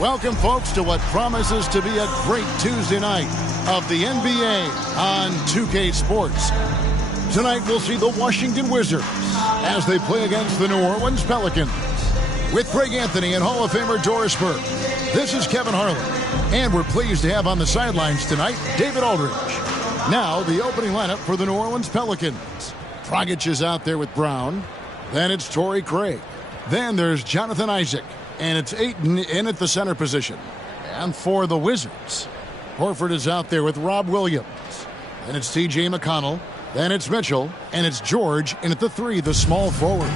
Welcome, folks, to what promises to be a great Tuesday night of the NBA on 2K Sports. Tonight, we'll see the Washington Wizards as they play against the New Orleans Pelicans. With Greg Anthony and Hall of Famer Doris Burke, this is Kevin Harlan, and we're pleased to have on the sidelines tonight David Aldridge. Now, the opening lineup for the New Orleans Pelicans. Dragic is out there with Brown. Then it's Torrey Craig. Then there's Jonathan Isaac. And it's Ayton in at the center position. And for the Wizards, Horford is out there with Rob Williams. Then it's T.J. McConnell. Then it's Mitchell. And it's George in at the 3, the small forward.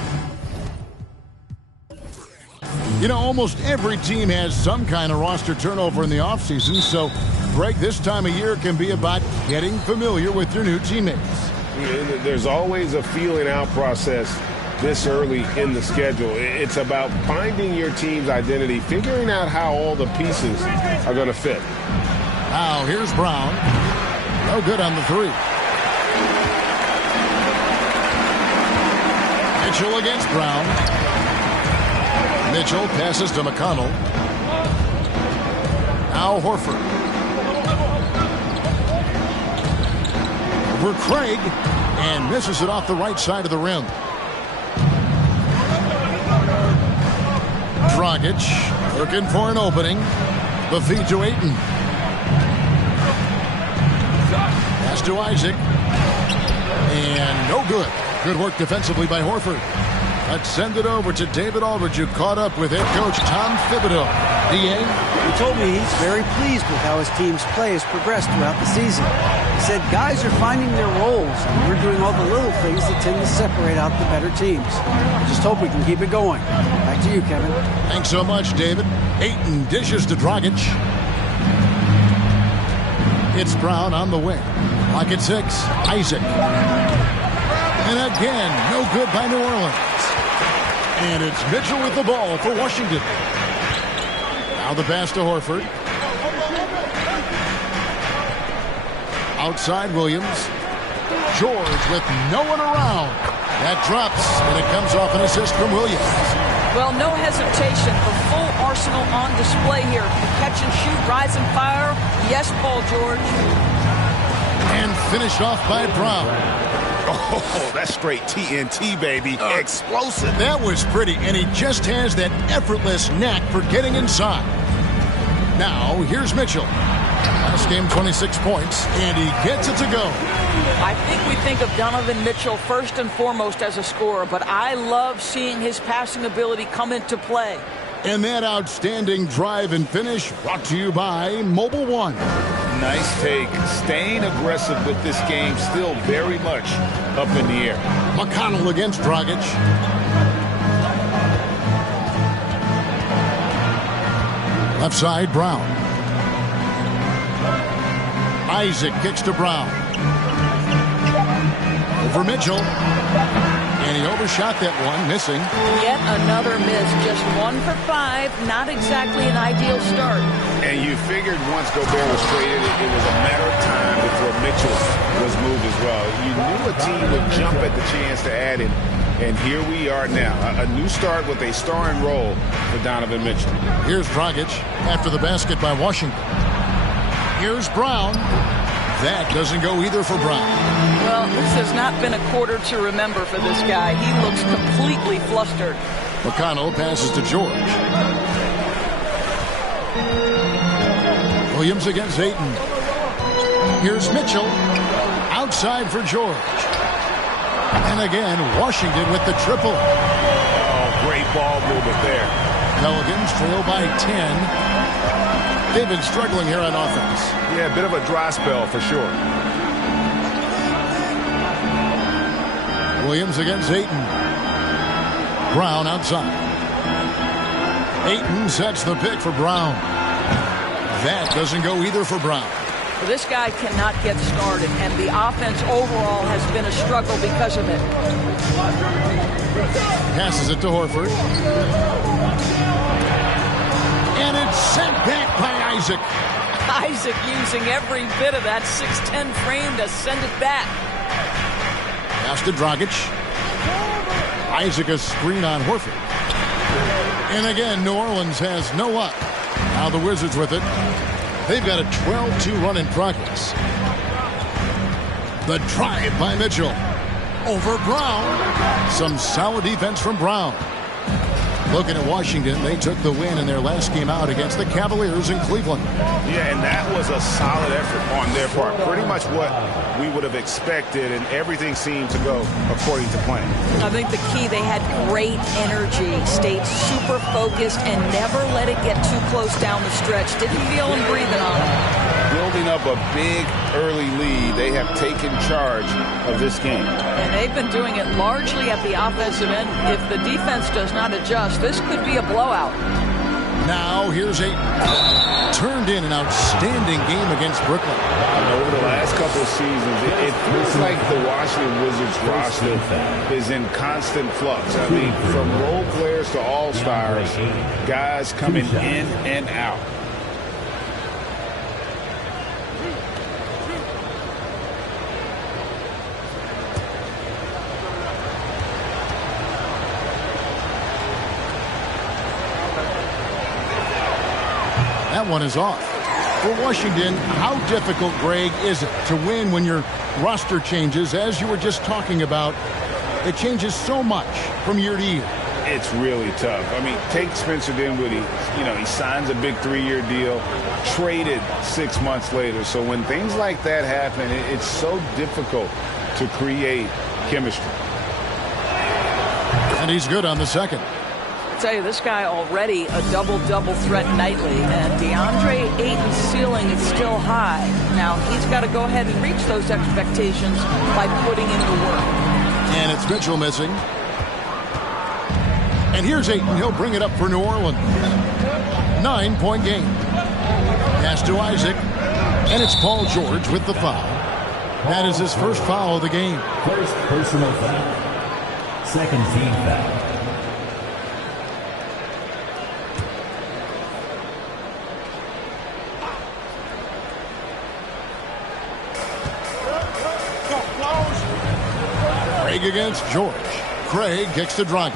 You know, almost every team has some kind of roster turnover in the offseason. So, Greg, this time of year can be about getting familiar with your new teammates. There's always a feeling out process this early in the schedule. It's about finding your team's identity, figuring out how all the pieces are going to fit. Now, here's Brown. No good on the 3. Mitchell against Brown. Mitchell passes to McConnell. Now Horford. Over Craig. And misses it off the right side of the rim. Dragic looking for an opening. The feed to Ayton. Pass to Isaac. And no good. Good work defensively by Horford. Let's send it over to David Aldridge, who caught up with head coach Tom Thibodeau. D.A.? He told me he's very pleased with how his team's play has progressed throughout the season. He said guys are finding their roles, and we're doing all the little things that tend to separate out the better teams. I just hope we can keep it going. Back to you, Kevin. Thanks so much, David. Ayton dishes to Dragic. It's Brown on the wing. Clock at 6. Isaac. And again, no good by New Orleans. And it's Mitchell with the ball for Washington. Now the pass to Horford. Outside Williams. George with no one around. That drops, and it comes off an assist from Williams. Well, no hesitation. The full arsenal on display here. The catch and shoot, rise and fire. Yes, Paul George. And finished off by Brown. Oh, that's straight TNT, baby. Explosive. That was pretty, and he just has that effortless knack for getting inside. Now, here's Mitchell. Last game, 26 points, and he gets it to go. I think we think of Donovan Mitchell first and foremost as a scorer, but I love seeing his passing ability come into play. And that outstanding drive and finish brought to you by Mobile One. Nice take. Staying aggressive with this game, still very much up in the air. McConnell against Dragic. Left side, Brown. Isaac kicks to Brown. Over Mitchell. And he overshot that one, missing. Yet another miss. Just 1 for 5. Not exactly an ideal start. And you figured once Gobert was traded, it was a matter of time before Mitchell was moved as well. You knew a team would jump at the chance to add him. And here we are now. A new start with a starring role for Donovan Mitchell. Here's Dragic after the basket by Washington. Here's Brown. That doesn't go either for Brown. Well, this has not been a quarter to remember for this guy. He looks completely flustered. McConnell passes to George. Williams against Ayton. Here's Mitchell. Outside for George. And again, Washington with the triple. Oh, great ball movement there. Pelicans trail by 10. They've been struggling here on offense. Yeah, a bit of a dry spell for sure. Williams against Ayton. Brown outside. Ayton sets the pick for Brown. That doesn't go either for Brown. Well, this guy cannot get started, and the offense overall has been a struggle because of it. Passes it to Horford. And it's sent back by Isaac. Isaac using every bit of that 6'10 frame to send it back. Pass to Dragic. Isaac a screen on Horford. And again, New Orleans has no luck. Now the Wizards with it. They've got a 12-2 run in progress. The drive by Mitchell. Over Brown. Some solid defense from Brown. Looking at Washington, they took the win in their last game out against the Cavaliers in Cleveland. Yeah, and that was a solid effort on their part. Pretty much what we would have expected, and everything seemed to go according to plan. I think the key, they had great energy, stayed super focused, and never let it get too close down the stretch. Didn't feel them breathing on it. Building up a big early lead, they have taken charge of this game. And they've been doing it largely at the offensive end. If the defense does not adjust, this could be a blowout. Now here's a turned in an outstanding game against Brooklyn. Over the last couple of seasons, it feels like the Washington Wizards roster is in constant flux. I mean, from role players to all-stars, guys coming in and out. That one is off. For Washington, how difficult, Greg, is it to win when your roster changes, as you were just talking about? It changes so much from year to year. It's really tough. I mean, take Spencer Dinwiddie. He signs a big 3-year deal, traded 6 months later. So when things like that happen, it's so difficult to create chemistry. And he's good on the second. I tell you, this guy already a double-double threat nightly, and DeAndre Ayton's ceiling is still high. Now he's got to go ahead and reach those expectations by putting in the work. And it's Mitchell missing. And here's Ayton. He'll bring it up for New Orleans. 9-point game. Pass to Isaac, and it's Paul George with the foul. That is his first foul of the game. First personal foul. Second team foul. Craig against George. Craig kicks to Dragic.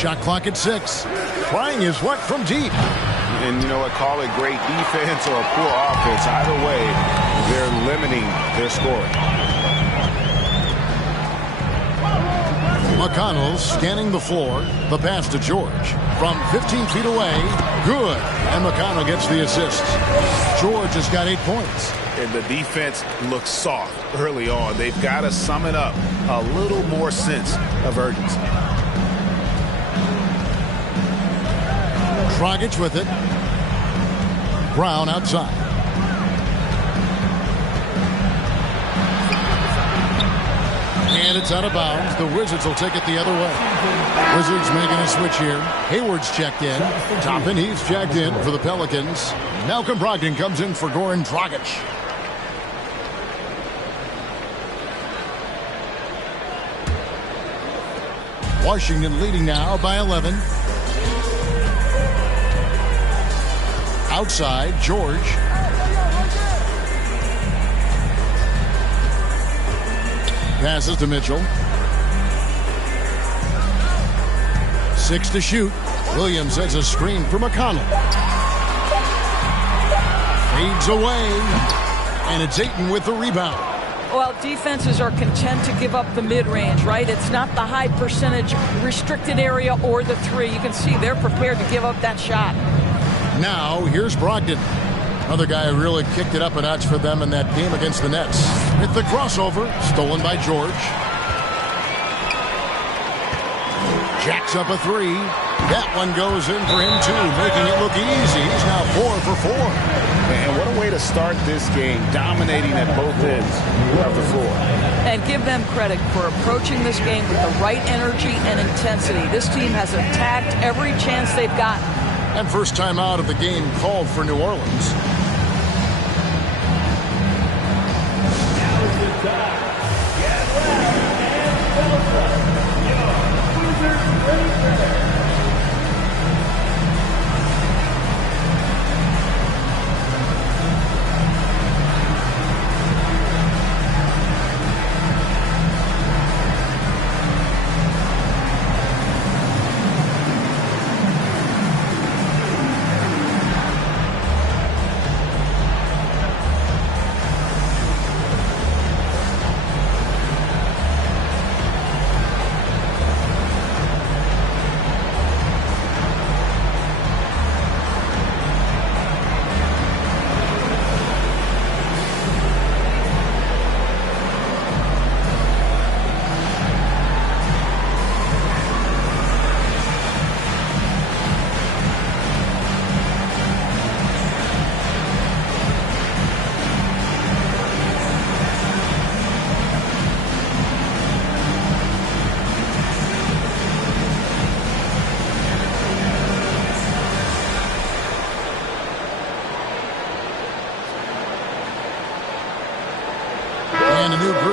Shot clock at 6. Trying his luck from deep. And you know what? Call it great defense or a poor offense. Either way, they're limiting their scoring. McConnell scanning the floor. The pass to George. From 15 feet away. Good. And McConnell gets the assist. George has got 8 points. And the defense looks soft early on. They've got to sum it up. A little more sense of urgency. Dragic with it. Brown outside. And it's out of bounds. The Wizards will take it the other way. Wizards making a switch here. Hayward's checked in. Toppin, he's checked in for the Pelicans. Malcolm Brogdon comes in for Goran Dragic. Washington leading now by 11. Outside, George. Passes to Mitchell. 6 to shoot. Williams sets a screen for McConnell. Fades away. And it's Ayton with the rebound. Well, defenses are content to give up the mid-range, right? It's not the high percentage restricted area or the 3. You can see they're prepared to give up that shot. Now, here's Brogdon. Another guy who really kicked it up a notch for them in that game against the Nets. With the crossover, stolen by George. Jacks up a 3. That one goes in for him, too, making it look easy. He's now 4 for 4. And what a way to start this game, dominating at both ends of the floor. And give them credit for approaching this game with the right energy and intensity. This team has attacked every chance they've gotten. And first time out of the game called for New Orleans.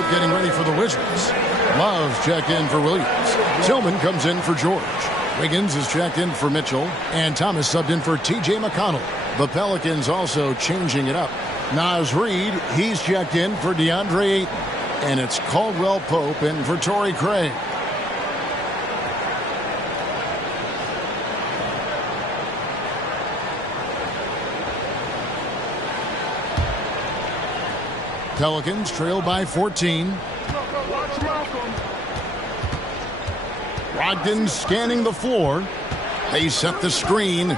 both getting ready for the Wizards. Love's checked in for Williams. Tillman comes in for George. Wiggins is checked in for Mitchell. And Thomas subbed in for T.J. McConnell. The Pelicans also changing it up. Naz Reid, he's checked in for DeAndre Ayton. And it's Caldwell Pope in for Torrey Craig. Pelicans trail by 14. Brogdon scanning the floor. They set the screen.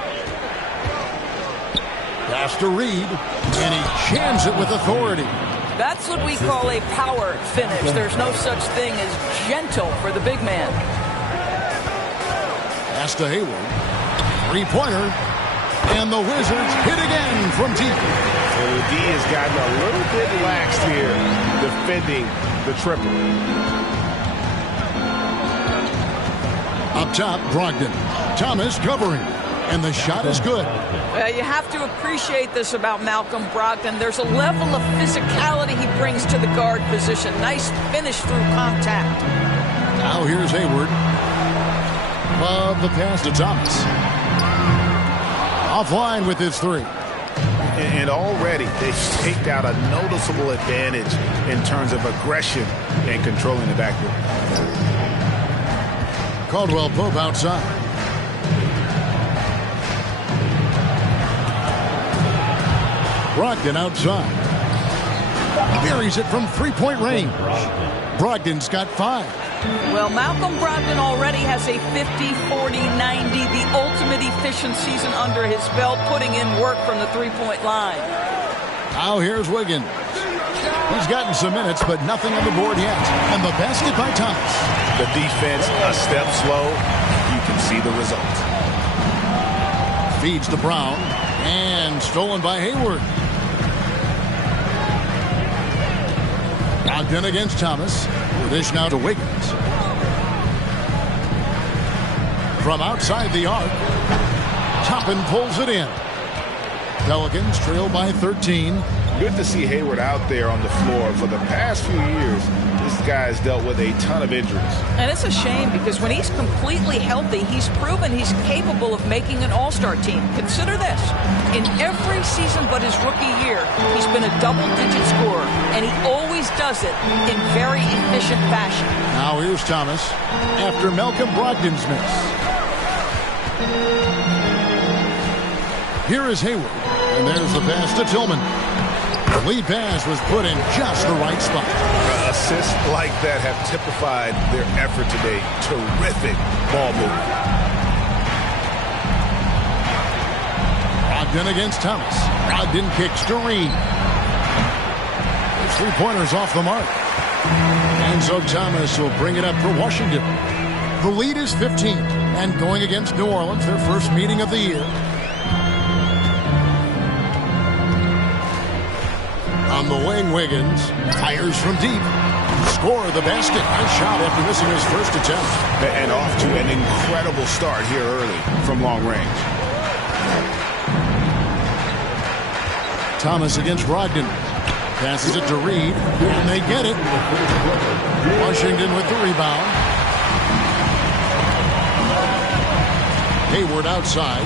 Pass to Reid, and he jams it with authority. That's what we call a power finish. There's no such thing as gentle for the big man. Pass to Hayward. Three-pointer. And the Wizards hit again from deep. And the D has gotten a little bit lax here defending the triple. Up top, Brogdon. Thomas covering. And the shot is good. You have to appreciate this about Malcolm Brogdon. There's a level of physicality he brings to the guard position. Nice finish through contact. Now here's Hayward. Love the pass to Thomas. Offline with his three. And already they've staked out a noticeable advantage in terms of aggression and controlling the backcourt. Caldwell Pope outside. Brogdon outside. Buries it from three-point range. Brogdon's got 5. Well, Malcolm Brogdon already has a 50, 40, 90, the ultimate efficient season under his belt, putting in work from the three-point line. Now here's Wiggins. He's gotten some minutes, but nothing on the board yet. And the basket by Thomas. The defense a step slow. You can see the result. Feeds to Brown. And stolen by Hayward. Brogdon against Thomas. The dish now to Wiggins. From outside the arc. Toppin pulls it in. Pelicans trail by 13. Good to see Hayward out there on the floor. For the past few years, this guy's dealt with a ton of injuries. And it's a shame because when he's completely healthy, he's proven he's capable of making an all-star team. Consider this. In every season but his rookie year, he's been a double-digit scorer, and he always does it in very efficient fashion. Now here's Thomas after Malcolm Brogdon's miss. Here is Hayward, and there's the pass to Tillman. The lead pass was put in just the right spot. Assists like that have typified their effort today. Terrific ball movement. Brogdon against Thomas. Brogdon kicks to Reid. His three-pointers off the mark. And so Thomas will bring it up for Washington. The lead is 15, and going against New Orleans, their first meeting of the year. On the wing, Wiggins fires from deep. Score the basket. Nice shot after missing his first attempt. And off to an incredible start here early from long range. Thomas against Brogdon. Passes it to Reid, and they get it. Washington with the rebound. Hayward outside.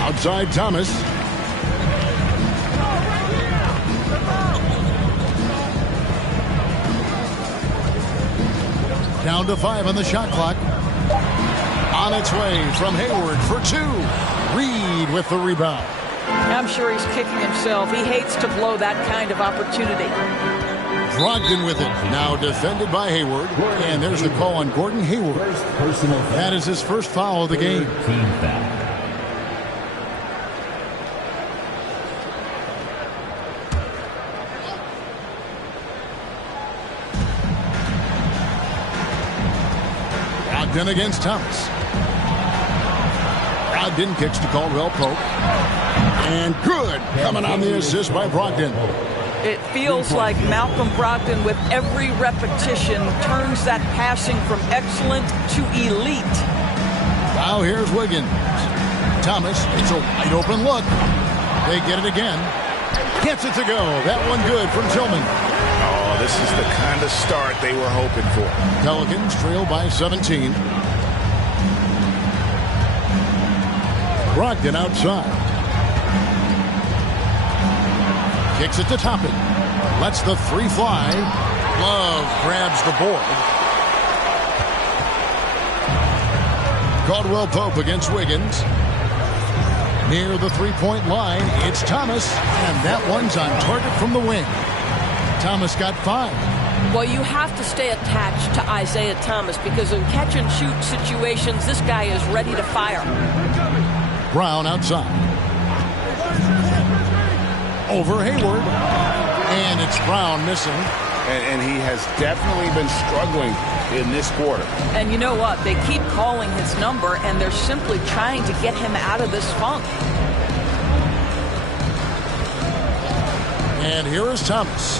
Outside Thomas. Down to 5 on the shot clock. On its way from Hayward for 2. Reid with the rebound. I'm sure he's kicking himself. He hates to blow that kind of opportunity. Brogdon with it. Now defended by Hayward. And there's the call on Gordon Hayward. That is his first foul of the game. Team foul. Brogdon against Thomas. Brogdon kicks to Caldwell Pope. And good. Coming on the assist by Brogdon. It feels like Malcolm Brogdon, with every repetition, turns that passing from excellent to elite. Now here's Wiggins. Thomas, it's a wide open look. They get it again. Gets it to go. That one good from Tillman. Oh, this is the kind of start they were hoping for. Pelicans trail by 17. Brogdon outside. Kicks it to Toppin. Lets the three fly. Love grabs the board. Caldwell Pope against Wiggins. Near the three-point line, it's Thomas, and that one's on target from the wing. Thomas got 5. Well, you have to stay attached to Isaiah Thomas because in catch-and-shoot situations, this guy is ready to fire. Brown outside. Over Hayward. And it's Brown missing. And he has definitely been struggling in this quarter. And you know what? They keep calling his number, and they're simply trying to get him out of this funk. And here is Thomas.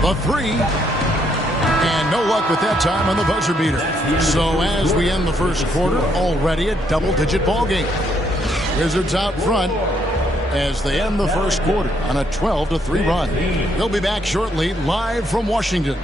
The three. And no luck with that time on the buzzer beater. So as we end the first quarter, already a double-digit ball game. Wizards out front as they end the first quarter on a 12-3 run. They'll be back shortly, live from Washington.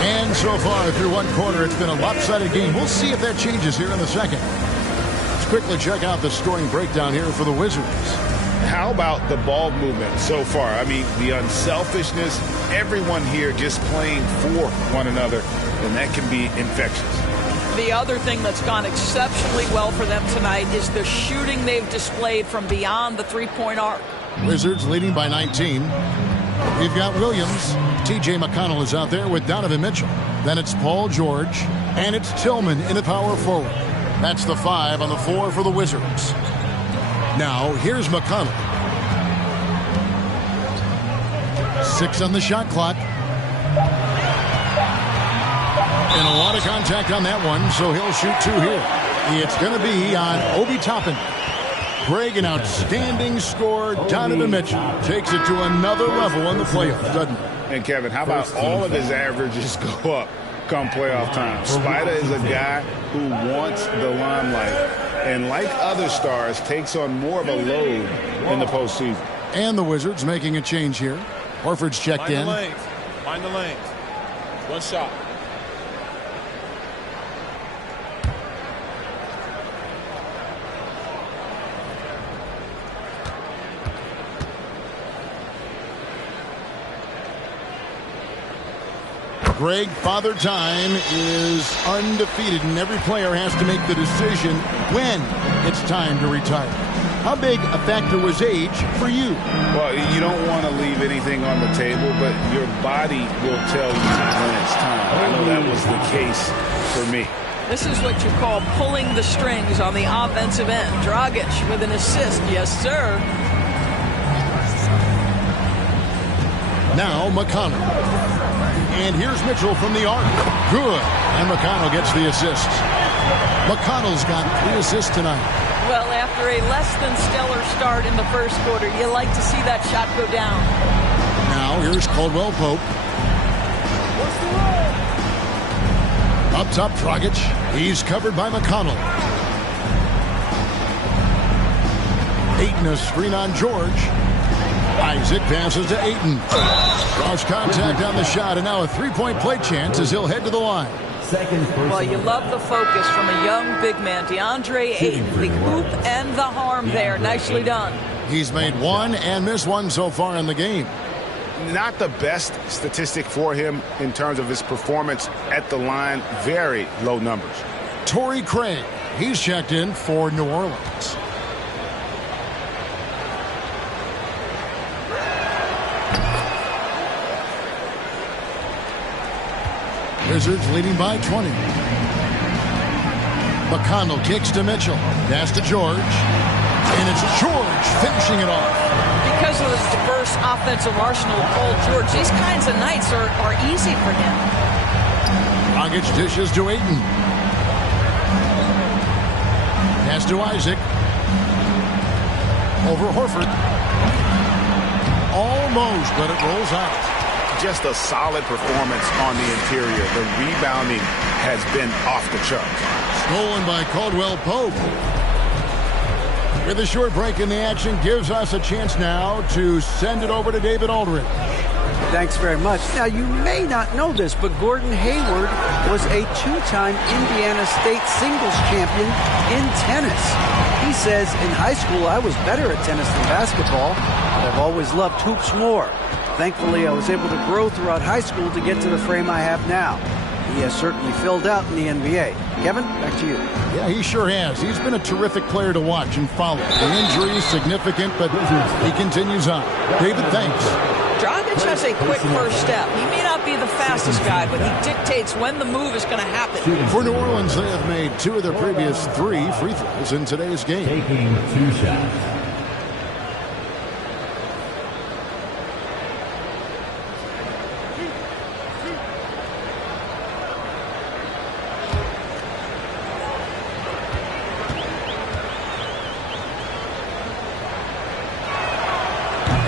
And so far through one quarter, it's been a lopsided game. We'll see if that changes here in the second. Quickly check out the scoring breakdown here for the Wizards. How about the ball movement so far? I mean, the unselfishness, everyone here just playing for one another, and that can be infectious. The other thing that's gone exceptionally well for them tonight is the shooting they've displayed from beyond the three-point arc. Wizards leading by 19. We've got Williams. T.J. McConnell is out there with Donovan Mitchell. Then it's Paul George, and it's Tillman in the power forward. That's the 5 on the floor for the Wizards. Now, here's McConnell. 6 on the shot clock. And a lot of contact on that one, so he'll shoot 2 here. It's going to be on Obi Toppin. Greg, an outstanding score. Donovan Mitchell takes it to another level in the playoffs, doesn't he? And, Kevin, how about all of his averages go up come playoff time? Spider is a guy who wants the limelight, and like other stars, takes on more of a load in the postseason. And the Wizards making a change here. Horford's checked in. Find the lanes. One shot. Greg, Father Time is undefeated, and every player has to make the decision when it's time to retire. How big a factor was age for you? Well, you don't want to leave anything on the table, but your body will tell you when it's time. I know that was the case for me. This is what you call pulling the strings on the offensive end. Dragic with an assist. Yes, sir. Now McConnell. And here's Mitchell from the arc. Good. And McConnell gets the assist. McConnell's got 3 assists tonight. Well, after a less than stellar start in the first quarter, you like to see that shot go down. Now here's Caldwell Pope. Up top, Dragic. He's covered by McConnell. Ayton a screen on George. Isaac passes to Ayton. Cross contact on the shot, and now a three-point play chance as he'll head to the line. Well, you love the focus from a young big man, DeAndre Ayton. The hoop and the harm there. Nicely done. He's made 1 and missed 1 so far in the game. Not the best statistic for him in terms of his performance at the line. Very low numbers. Torrey Craig. He's checked in for New Orleans. Wizards leading by 20. McConnell kicks to Mitchell. Pass to George. And it's George finishing it off. Because of his diverse offensive arsenal of Paul George, these kinds of nights are easy for him. Dragic dishes to Ayton. Pass to Isaac. Over Horford. Almost, but it rolls out. Just a solid performance on the interior. The rebounding has been off the charts. Stolen by Caldwell Pope. With a short break in the action, gives us a chance now to send it over to David Aldridge. Thanks very much. Now, you may not know this, but Gordon Hayward was a two-time Indiana State singles champion in tennis. He says, in high school, I was better at tennis than basketball, but I've always loved hoops more. Thankfully, I was able to grow throughout high school to get to the frame I have now. He has certainly filled out in the NBA. Kevin, back to you. Yeah, he sure has. He's been a terrific player to watch and follow. The injury is significant, but he continues on. David, thanks. Dragic has a quick first step. He may not be the fastest guy, but he dictates when the move is going to happen. For New Orleans, they have made 2 of their previous 3 free throws in today's game. Taking 2 shots.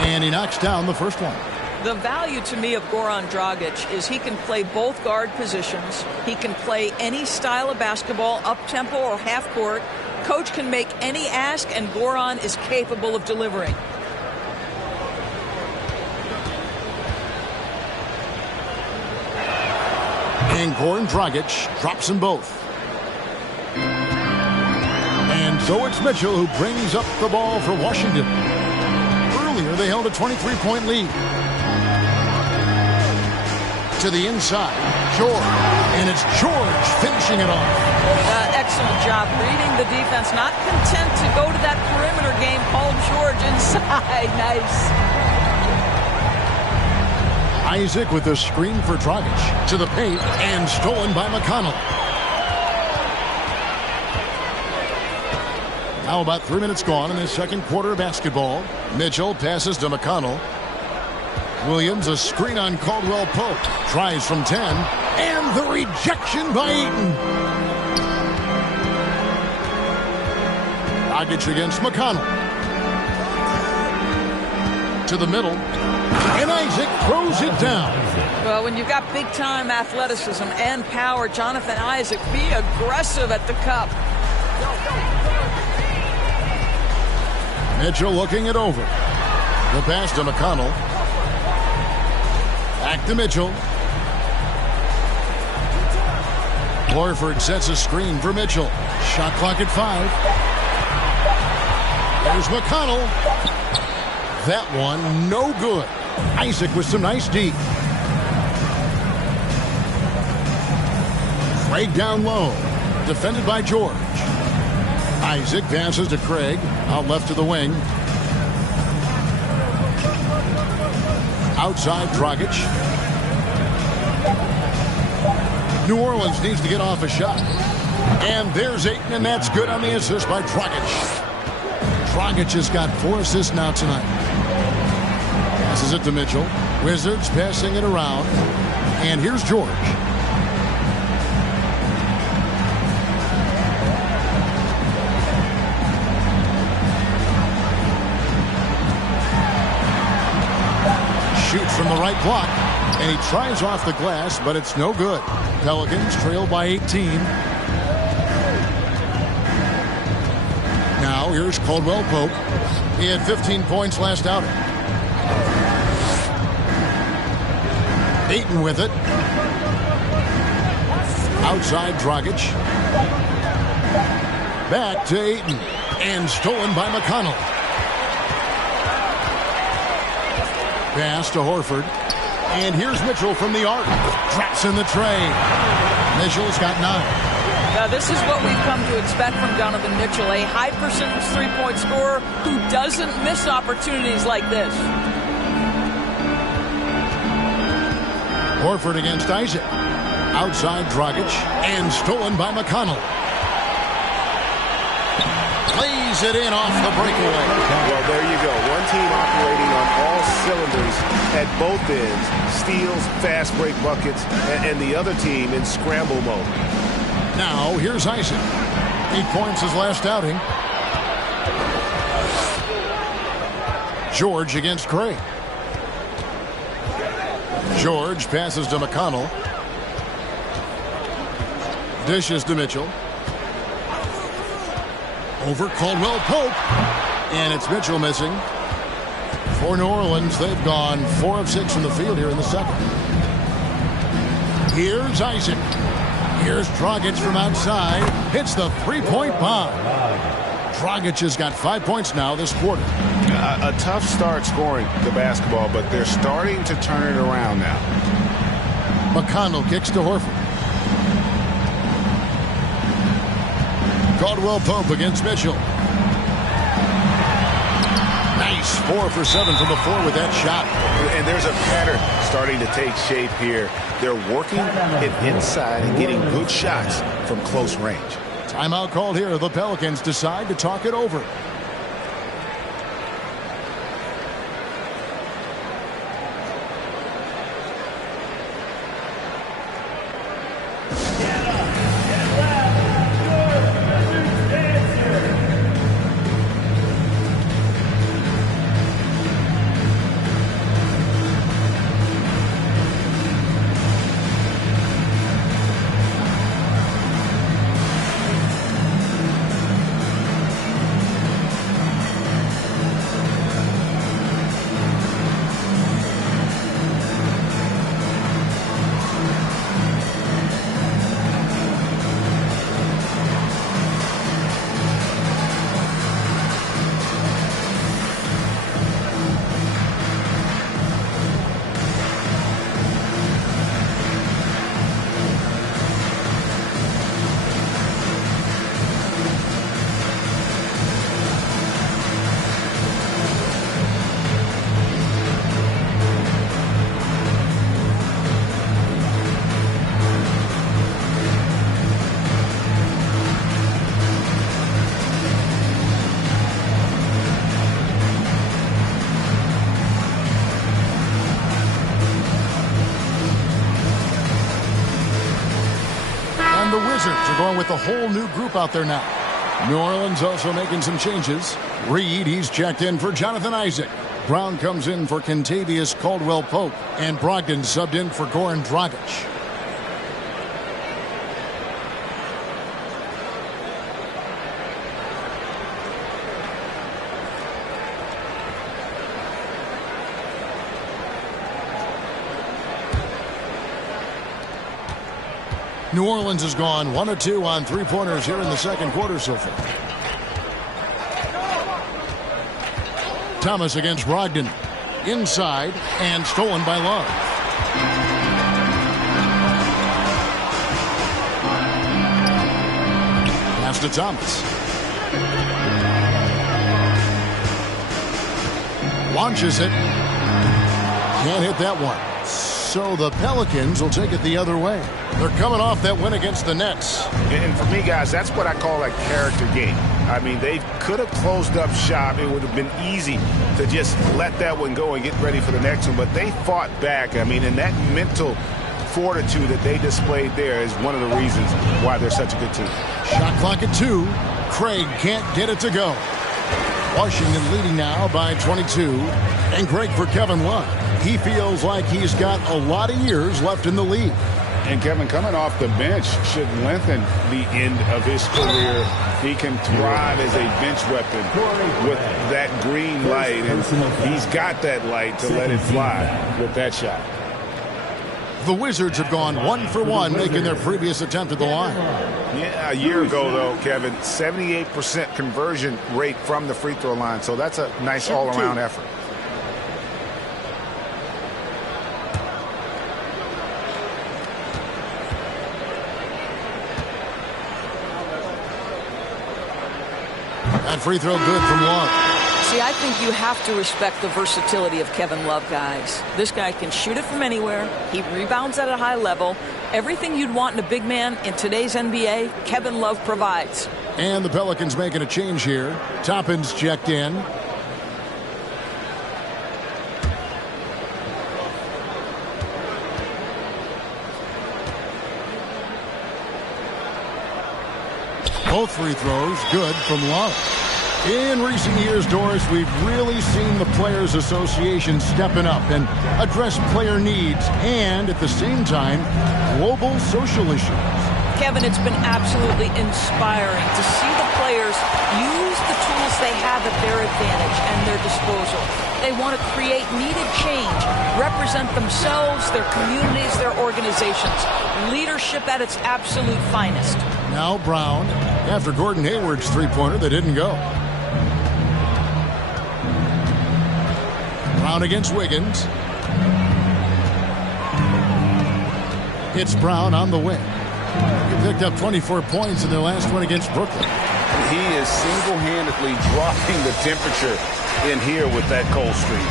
And he knocks down the first one. The value to me of Goran Dragic is he can play both guard positions. He can play any style of basketball, up-tempo or half-court. Coach can make any ask, and Goran is capable of delivering. And Goran Dragic drops them both. And so it's Mitchell who brings up the ball for Washington. Earlier, they held a 23-point lead. To the inside, George, and it's George finishing it off. Excellent job reading the defense, not content to go to that perimeter game, called George inside. Nice. Isaac with the screen for Dragic to the paint, and stolen by McConnell. Now about 3 minutes gone in the second quarter of basketball. Mitchell passes to McConnell. Williams, a screen on Caldwell Pope. Tries from 10. And the rejection by Eaton. Dragic against McConnell. To the middle. And Isaac throws it down. Well, when you've got big-time athleticism and power, Jonathan Isaac, be aggressive at the cup. Mitchell looking it over. The pass to McConnell. Back to Mitchell. Horford sets a screen for Mitchell. Shot clock at 5. There's McConnell. That one no good. Isaac with some nice D. Craig down low. Defended by George. Isaac passes to Craig. Out left to the wing. Outside Dragic. New Orleans needs to get off a shot. And there's Ayton, and that's good on the assist by Dragic. Dragic has got 4 assists now tonight. Passes it to Mitchell. Wizards passing it around. And here's George. Shoots from the right block, and he tries off the glass, but it's no good. Pelicans trail by 18. Now here's Caldwell Pope. He had 15 points last outing. Ayton with it. Outside Dragic. Back to Ayton, and stolen by McConnell. Pass to Horford. And here's Mitchell from the arc. Drops in the tray. Mitchell's got 9. Now, this is what we've come to expect from Donovan Mitchell, a high-percentage three-point scorer who doesn't miss opportunities like this. Horford against Isaac. Outside Dragic. And stolen by McConnell. Plays it in off the breakaway. Well, there you go. One team operating on all cylinders at both ends. Steals, fast break buckets, and the other team in scramble mode. Now, here's Isaac. 8 points his last outing. George against Craig. George passes to McConnell. Dishes to Mitchell. Over Caldwell Pope. And it's Mitchell missing. For New Orleans, they've gone 4 of 6 from the field here in the second. Here's Isaac. Here's Dragic from outside. Hits the three-point bomb. Dragic has got 5 points now this quarter. A tough start scoring the basketball, but they're starting to turn it around now. McConnell kicks to Horford. Caldwell Pope against Mitchell. Nice 4 for 7 from the floor with that shot. And there's a pattern starting to take shape here. They're working it inside and getting good shots from close range. Timeout called here. The Pelicans decide to talk it over. The Wizards are going with a whole new group out there now. New Orleans also making some changes. Reed, he's checked in for Jonathan Isaac. Brown comes in for Kentavious Caldwell-Pope. And Brogdon subbed in for Goran Dragic. New Orleans has gone 1 of 2 on three-pointers here in the second quarter so far. Thomas against Brogdon. Inside and stolen by Love. Pass to Thomas. Launches it. Can't hit that one. So the Pelicans will take it the other way. They're coming off that win against the Nets. And for me, guys, that's what I call a character game. I mean, they could have closed up shop. It would have been easy to just let that one go and get ready for the next one. But they fought back. I mean, and that mental fortitude that they displayed there is one of the reasons why they're such a good team. Shot clock at 2. Craig can't get it to go. Washington leading now by 22. And Craig for Kevin Love. He feels like he's got a lot of years left in the league. And Kevin, coming off the bench should lengthen the end of his career. He can thrive as a bench weapon with that green light. And he's got that light to let it fly with that shot. The Wizards have gone 1 for 1, making their previous attempt at the line. Yeah, a year ago, though, Kevin, 78% conversion rate from the free throw line. So that's a nice all-around effort. That free throw good from Love. See, I think you have to respect the versatility of Kevin Love, guys. This guy can shoot it from anywhere. He rebounds at a high level. Everything you'd want in a big man in today's NBA, Kevin Love provides. And the Pelicans making a change here. Toppin's checked in. Both free throws good from Love. In recent years, Doris, we've really seen the Players Association stepping up and address player needs and, at the same time, global social issues. Kevin, it's been absolutely inspiring to see the players use the tools they have at their advantage and their disposal. They want to create needed change, represent themselves, their communities, their organizations. Leadership at its absolute finest. Now Brown, after Gordon Hayward's three-pointer that didn't go. Brown against Wiggins. It's Brown on the wing. He picked up 24 points in their last one against Brooklyn. He is single-handedly dropping the temperature in here with that cold streak.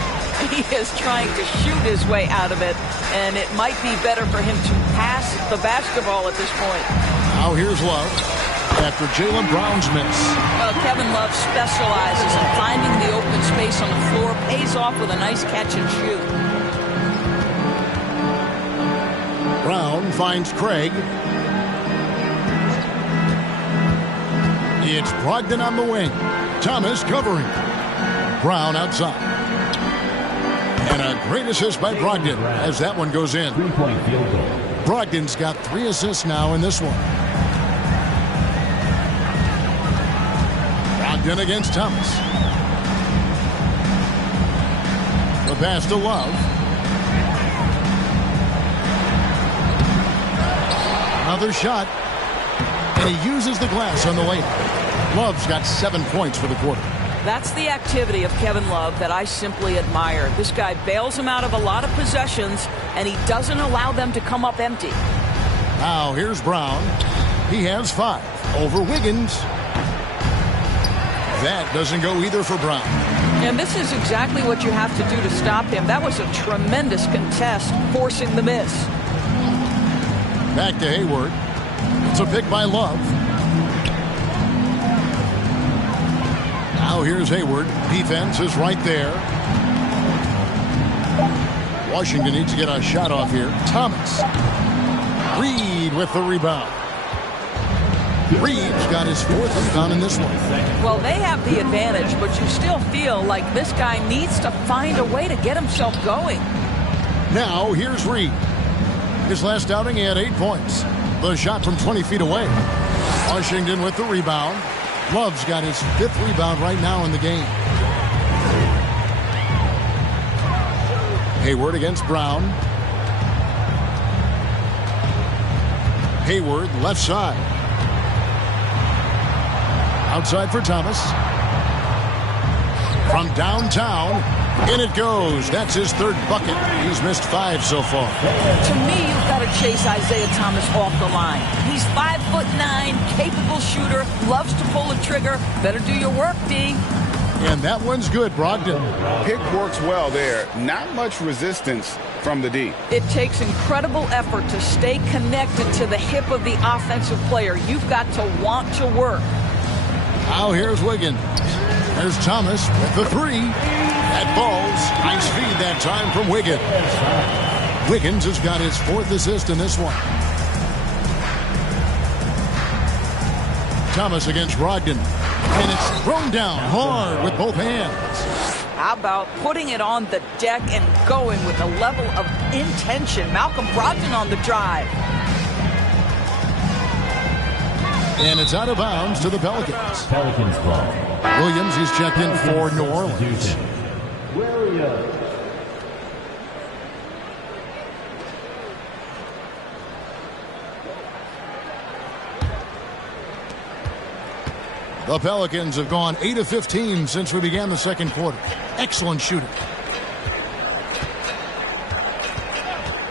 He is trying to shoot his way out of it, and it might be better for him to pass the basketball at this point. Now here's Love after Jaylen Brown's miss. Well, Kevin Love specializes in finding the open space on the floor, pays off with a nice catch and shoot. Brown finds Craig. It's Brogdon on the wing. Thomas covering. Brown outside. And a great assist by Brogdon as that one goes in. Three-point field goal. Brogdon's got 3 assists now in this one. Brogdon against Thomas. The pass to Love. Another shot. And he uses the glass on the layup. Love's got 7 points for the quarter. That's the activity of Kevin Love that I simply admire. This guy bails him out of a lot of possessions, and he doesn't allow them to come up empty. Now here's Brown. He has 5 over Wiggins. That doesn't go either for Brown. And this is exactly what you have to do to stop him. That was a tremendous contest, forcing the miss. Back to Hayward. It's a pick by Love. Now here's Hayward. Defense is right there. Washington needs to get a shot off here. Thomas. Reed with the rebound. Reed's got his 4th rebound in this one. Well, they have the advantage, but you still feel like this guy needs to find a way to get himself going. Now here's Reed. His last outing, he had 8 points. The shot from 20 feet away. Washington with the rebound. Love's got his 5th rebound right now in the game. Hayward against Brown. Hayward left side. Outside for Thomas. From downtown, in it goes. That's his 3rd bucket. He's missed 5 so far. To me, you've got to chase Isaiah Thomas off the line. He's 5'9", capable shooter, loves to pull a trigger. Better do your work, D. And that one's good, Brogdon. Pick works well there. Not much resistance from the D. It takes incredible effort to stay connected to the hip of the offensive player. You've got to want to work. Now here's Wiggins. There's Thomas with the 3. That falls. Nice feed that time from Wiggins. Wiggins has got his 4th assist in this one. Thomas against Brogdon. And it's thrown down hard with both hands. How about putting it on the deck and going with a level of intention? Malcolm Brogdon on the drive. And it's out of bounds to the Pelicans. Pelicans ball. Williams, he's checked in for New Orleans. Williams. The Pelicans have gone 8 of 15 since we began the second quarter. Excellent shooting.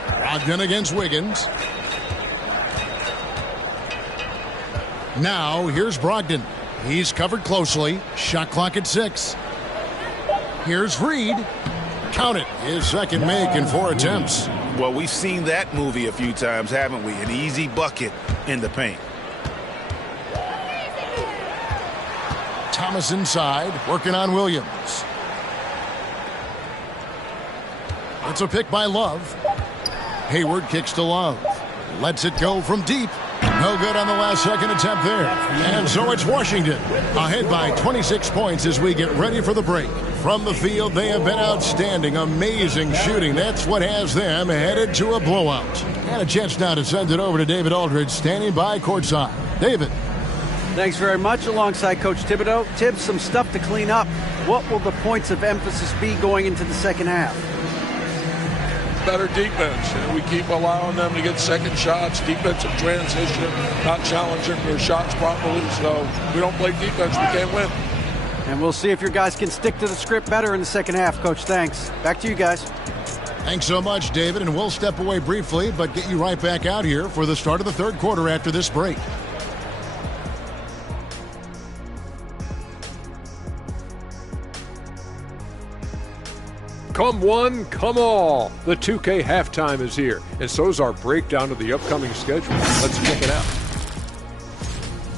Brogdon against Wiggins. Now here's Brogdon. He's covered closely. Shot clock at 6. Here's Reed. Count it. His 2nd make in 4 attempts. Well, we've seen that movie a few times, haven't we? An easy bucket in the paint. Thomas inside, working on Williams. It's a pick by Love. Hayward kicks to Love. Lets it go from deep. No good on the last second attempt there. And so it's Washington ahead by 26 points as we get ready for the break. From the field, they have been outstanding. Amazing shooting. That's what has them headed to a blowout. And a chance now to send it over to David Aldridge, standing by courtside. David. Thanks very much. Alongside Coach Thibodeau. Tibbs, some stuff to clean up. What will the points of emphasis be going into the second half? Better defense. We keep allowing them to get second shots, defensive transition, not challenging their shots properly. So we don't play defense, we can't win. And we'll see if your guys can stick to the script better in the second half, Coach. Thanks. Back to you guys. Thanks so much, David. And we'll step away briefly, but get you right back out here for the start of the third quarter after this break. Come one, come all. The 2K halftime is here, and so is our breakdown of the upcoming schedule. Let's check it out.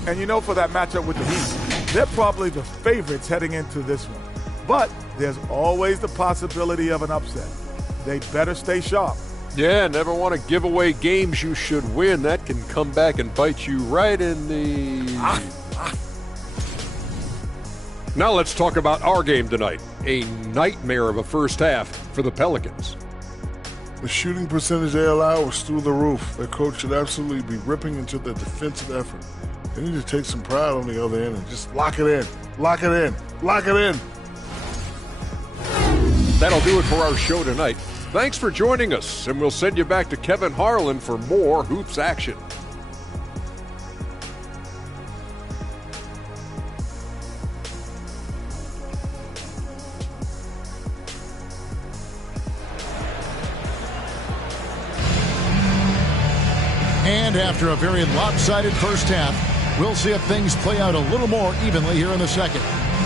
And you know, for that matchup with the Heat, they're probably the favorites heading into this one. But there's always the possibility of an upset. They better stay sharp. Yeah, never want to give away games you should win. That can come back and bite you right in the... Now let's talk about our game tonight. A nightmare of a first half for the Pelicans. The shooting percentage they allow was through the roof. Their coach should absolutely be ripping into their defensive effort. They need to take some pride on the other end and just lock it in. Lock it in. Lock it in. That'll do it for our show tonight. Thanks for joining us, and we'll send you back to Kevin Harlan for more hoops action. And after a very lopsided first half, we'll see if things play out a little more evenly here in the second.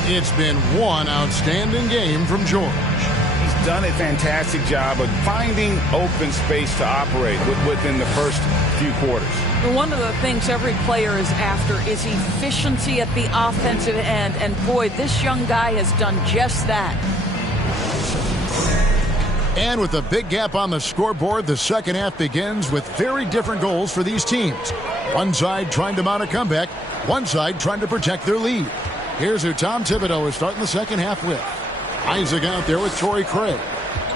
It's been one outstanding game from George. He's done a fantastic job of finding open space to operate within the first few quarters. One of the things every player is after is efficiency at the offensive end. And boy, this young guy has done just that. And with a big gap on the scoreboard, the second half begins with very different goals for these teams. One side trying to mount a comeback, one side trying to protect their lead. Here's who Tom Thibodeau is starting the second half with. Isaac out there with Torrey Craig.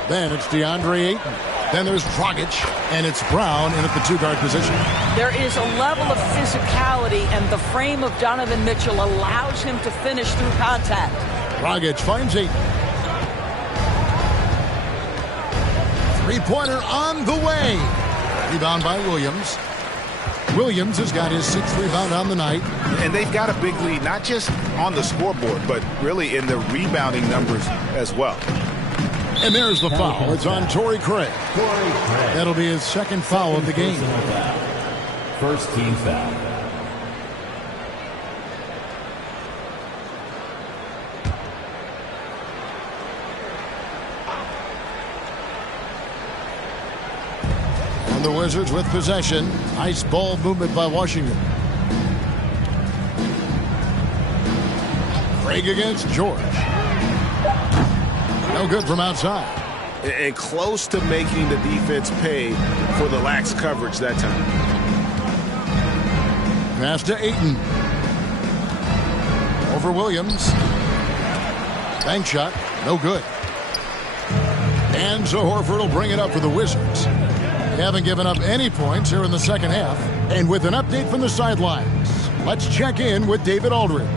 Then it's DeAndre Ayton. Then there's Dragic, and it's Brown in at the two-guard position. There is a level of physicality, and the frame of Donovan Mitchell allows him to finish through contact. Dragic finds Ayton. Three-pointer on the way. Rebound by Williams. Williams has got his sixth rebound on the night. And they've got a big lead, not just on the scoreboard, but really in the rebounding numbers as well. And there's the foul. It's on Torrey Craig. That'll be his second foul of the game. First team foul. And the Wizards with possession. Nice ball movement by Washington. Craig against George. No good from outside. And close to making the defense pay for the lax coverage that time. Pass to Ayton. Over Williams. Bank shot. No good. And so Horford will bring it up for the Wizards. They haven't given up any points here in the second half. And with an update from the sidelines, let's check in with David Aldridge.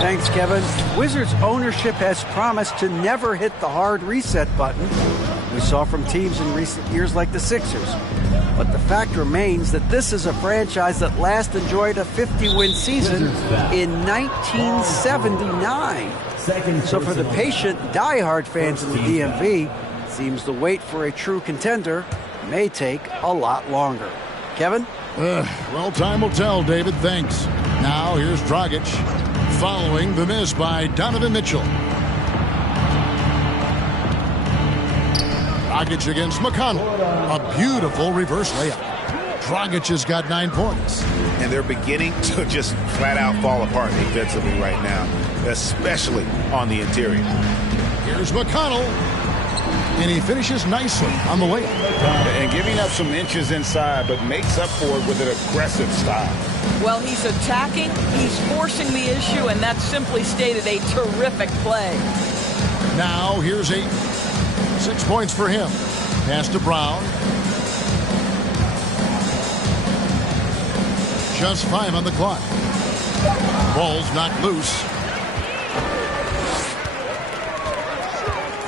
Thanks, Kevin. Wizards ownership has promised to never hit the hard reset button we saw from teams in recent years like the Sixers. But the fact remains that this is a franchise that last enjoyed a 50-win season in 1979. So for the patient, diehard fans in the DMV, it seems the wait for a true contender may take a lot longer. Kevin? Well, time will tell, David. Thanks. Now, here's Dragic following the miss by Donovan Mitchell. Dragic against McConnell. A beautiful reverse layup. Dragic has got 9 points. And they're beginning to just flat out fall apart defensively right now, especially on the interior. Here's McConnell. And he finishes nicely on the layup. And giving up some inches inside, but makes up for it with an aggressive style. Well, he's attacking, he's forcing the issue, and that's simply stated a terrific play. Now here's 8. 6 points for him. Pass to Brown. Just 5 on the clock. Ball's knocked loose.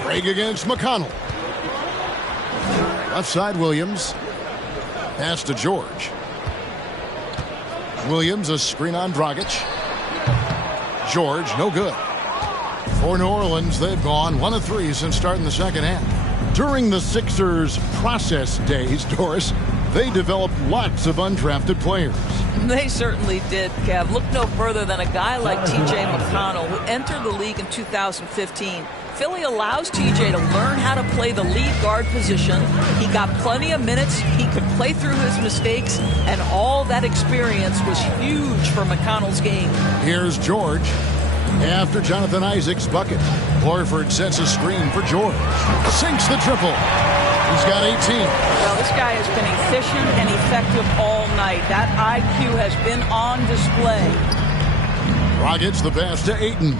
Craig against McConnell. Left side, Williams. Pass to George. Williams, a screen on Dragic. George, no good. For New Orleans, they've gone 1 of 3 since starting the second half. During the Sixers' process days, Doris, they developed lots of undrafted players. They certainly did, Kev. Look no further than a guy like T.J. McConnell, who entered the league in 2015. Philly allows TJ to learn how to play the lead guard position. He got plenty of minutes. He could play through his mistakes, and all that experience was huge for McConnell's game. Here's George. After Jonathan Isaac's bucket, Horford sets a screen for George. Sinks the triple. He's got 18. Well, this guy has been efficient and effective all night. That IQ has been on display. Rockets the pass to Ayton.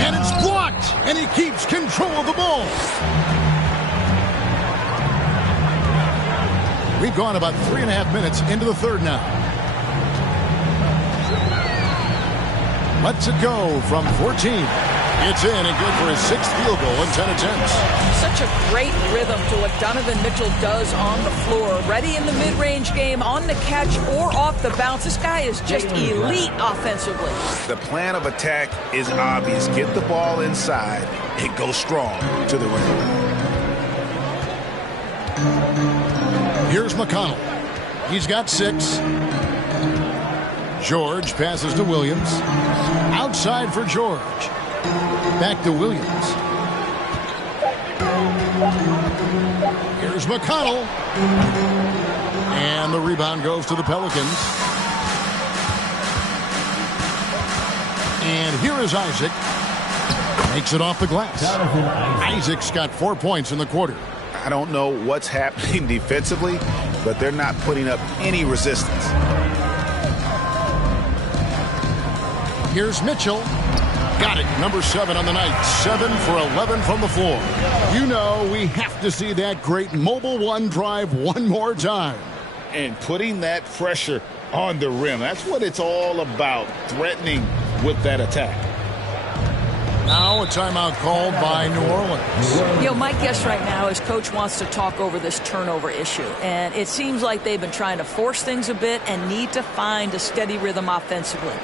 And it's blocked, and he keeps control of the ball. We've gone about 3.5 minutes into the third now. Lets it go from 14. It's in and good for his 6th field goal in 10 attempts. Such a great rhythm to what Donovan Mitchell does on the floor. Ready in the mid-range game, on the catch or off the bounce. This guy is just elite offensively. The plan of attack is obvious. Get the ball inside and go strong to the rim. Here's McConnell. He's got 6. George passes to Williams. Outside for George. Back to Williams. Here's McConnell. And the rebound goes to the Pelicans. And here is Isaac. Makes it off the glass. Isaac's got 4 points in the quarter. I don't know what's happening defensively, but they're not putting up any resistance. Here's Mitchell. Got it. Number 7 on the night. 7 for 11 from the floor. You know we have to see that great mobile one drive one more time. And putting that pressure on the rim. That's what it's all about, threatening with that attack. Now a timeout called by New Orleans. You know, my guess right now is Coach wants to talk over this turnover issue. And it seems like they've been trying to force things a bit and need to find a steady rhythm offensively.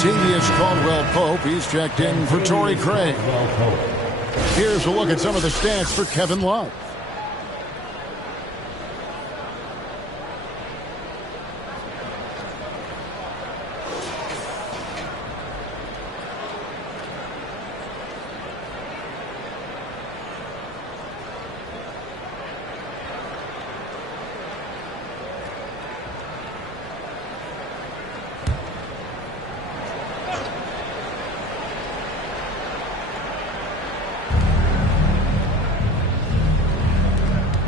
Contavious Caldwell-Pope. He's checked in for Torrey Craig. Here's a look at some of the stats for Kevin Love.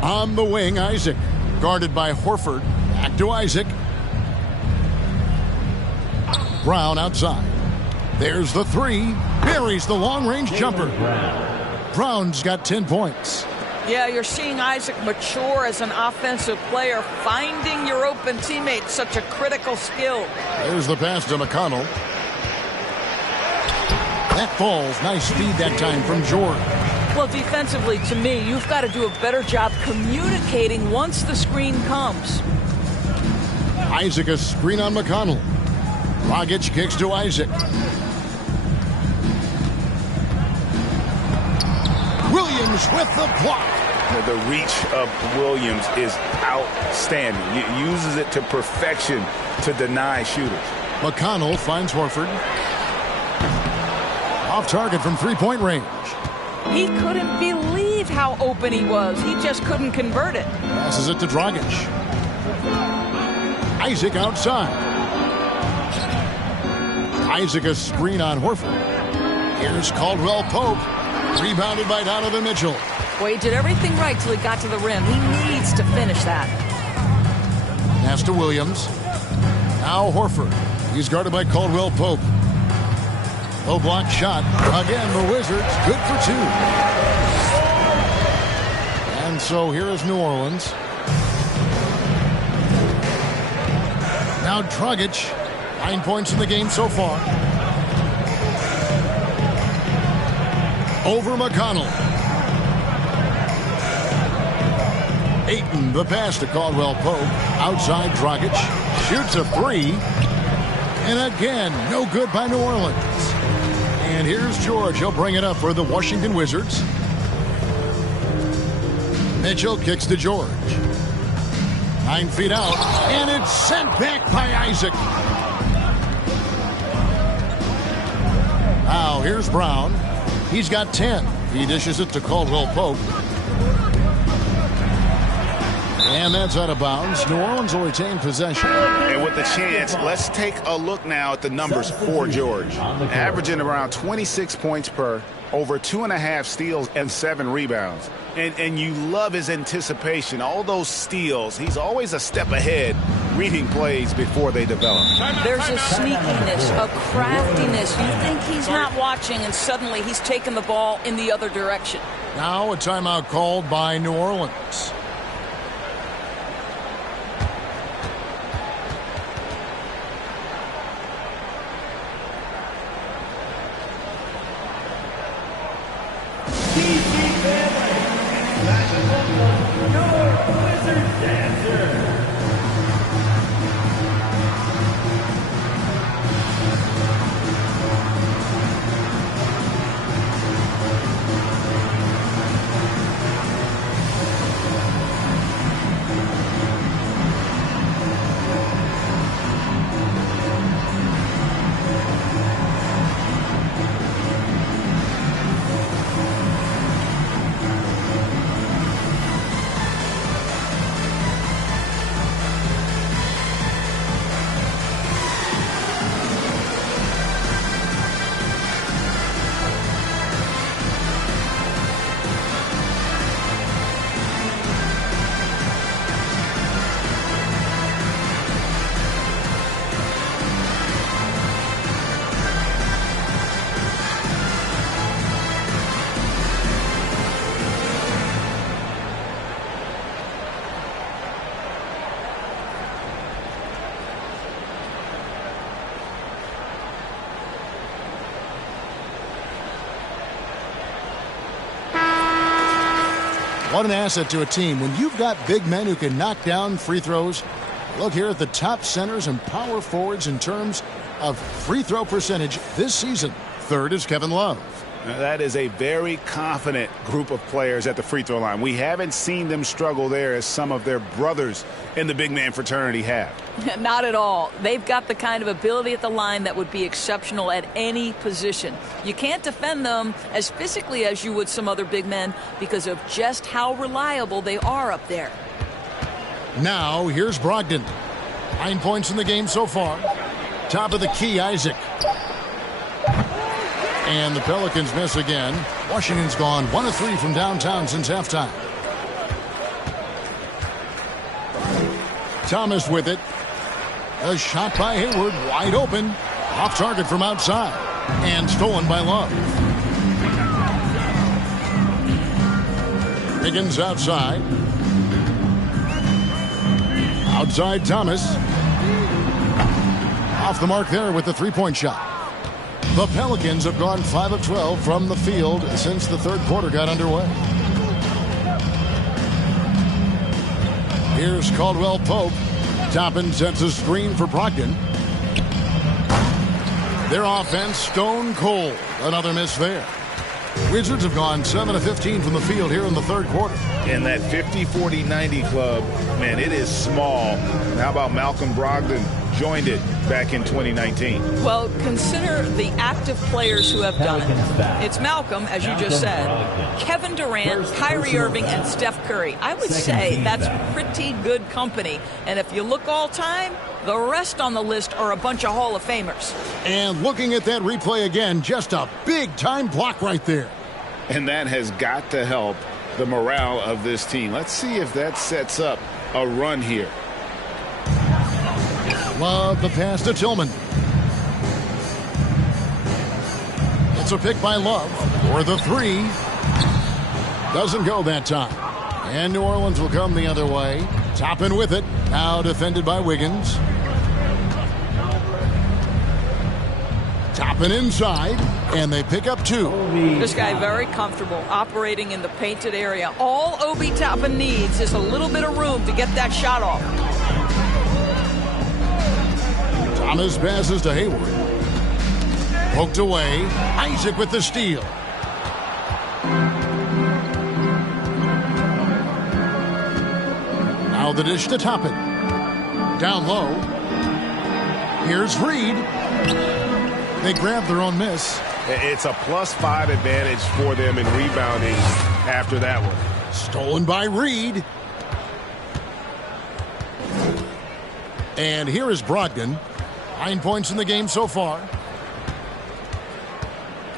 On the wing, Isaac. Guarded by Horford. Back to Isaac. Brown outside. There's the three. Buries the long-range jumper. Brown's got 10 points. Yeah, you're seeing Isaac mature as an offensive player. Finding your open teammate, such a critical skill. There's the pass to McConnell. That falls. Nice feed that time from George. Well, defensively, to me, you've got to do a better job communicating once the screen comes. Isaac a screen on McConnell. Dragic kicks to Isaac. Williams with the block. The reach of Williams is outstanding. He uses it to perfection to deny shooters. McConnell finds Horford. Off target from three-point range. He couldn't believe how open he was. He just couldn't convert it. Passes it to Dragic. Isaac outside. Isaac a screen on Horford. Here's Caldwell Pope. Rebounded by Donovan Mitchell. Well, he did everything right till he got to the rim. He needs to finish that. Pass to Williams. Now Horford. He's guarded by Caldwell Pope. Low block shot. Again, the Wizards good for two. And so here is New Orleans. Now Dragic. 9 points in the game so far. Over McConnell. Ayton, the pass to Caldwell Pope. Outside Dragic. Shoots a three. And again, no good by New Orleans. And here's George. He'll bring it up for the Washington Wizards. Mitchell kicks to George. 9 feet out. And it's sent back by Isaac. Now here's Brown. He's got 10. He dishes it to Caldwell Pope. And that's out of bounds. New Orleans will retain possession. And with the chance, let's take a look now at the numbers for George. Averaging around 26 points per, over 2.5 steals and 7 rebounds. And you love his anticipation. All those steals, he's always a step ahead, reading plays before they develop. There's a sneakiness, a craftiness. You think he's not watching, and suddenly he's taking the ball in the other direction. Now a timeout called by New Orleans. What an asset to a team when you've got big men who can knock down free throws. Look here at the top centers and power forwards in terms of free throw percentage this season. Third is Kevin Love. Now, that is a very confident group of players at the free throw line. We haven't seen them struggle there as some of their brothers in the big man fraternity have. Not at all. They've got the kind of ability at the line that would be exceptional at any position. You can't defend them as physically as you would some other big men because of just how reliable they are up there. Now here's Brogdon. 9 points in the game so far. Top of the key, Isaac. And the Pelicans miss again. Washington's gone 1 of 3 from downtown since halftime. Thomas with it. A shot by Hayward, wide open. Off target from outside. And stolen by Love. Wiggins outside. Outside Thomas. Off the mark there with the three-point shot. The Pelicans have gone 5 of 12 from the field since the third quarter got underway. Here's Caldwell Pope. Toppin sets a screen for Brogdon. Their offense stone cold. Another miss there. Wizards have gone 7 of 15 from the field here in the third quarter. And that 50-40-90 club, man, it is small. And how about Malcolm Brogdon joined it back in 2019? Well, consider the active players who have done it. It's Malcolm, as you just said, Kevin Durant, Kyrie Irving, and Steph Curry. I would say that's pretty good company. And if you look all time, the rest on the list are a bunch of Hall of Famers. And looking at that replay again, just a big-time block right there. And that has got to help the morale of this team. Let's see if that sets up a run here. Love the pass to Tillman. It's a pick by Love for the three. Doesn't go that time. And New Orleans will come the other way. Toppin with it. Now defended by Wiggins. Toppin inside. And they pick up two. This guy very comfortable operating in the painted area. All Obi Toppin needs is a little bit of room to get that shot off. Thomas passes to Hayward. Poked away. Isaac with the steal. Now the dish to Toppin. Down low. Here's Reed. They grab their own miss. It's a +5 advantage for them in rebounding after that one. Stolen by Reed. And here is Brogdon. 9 points in the game so far.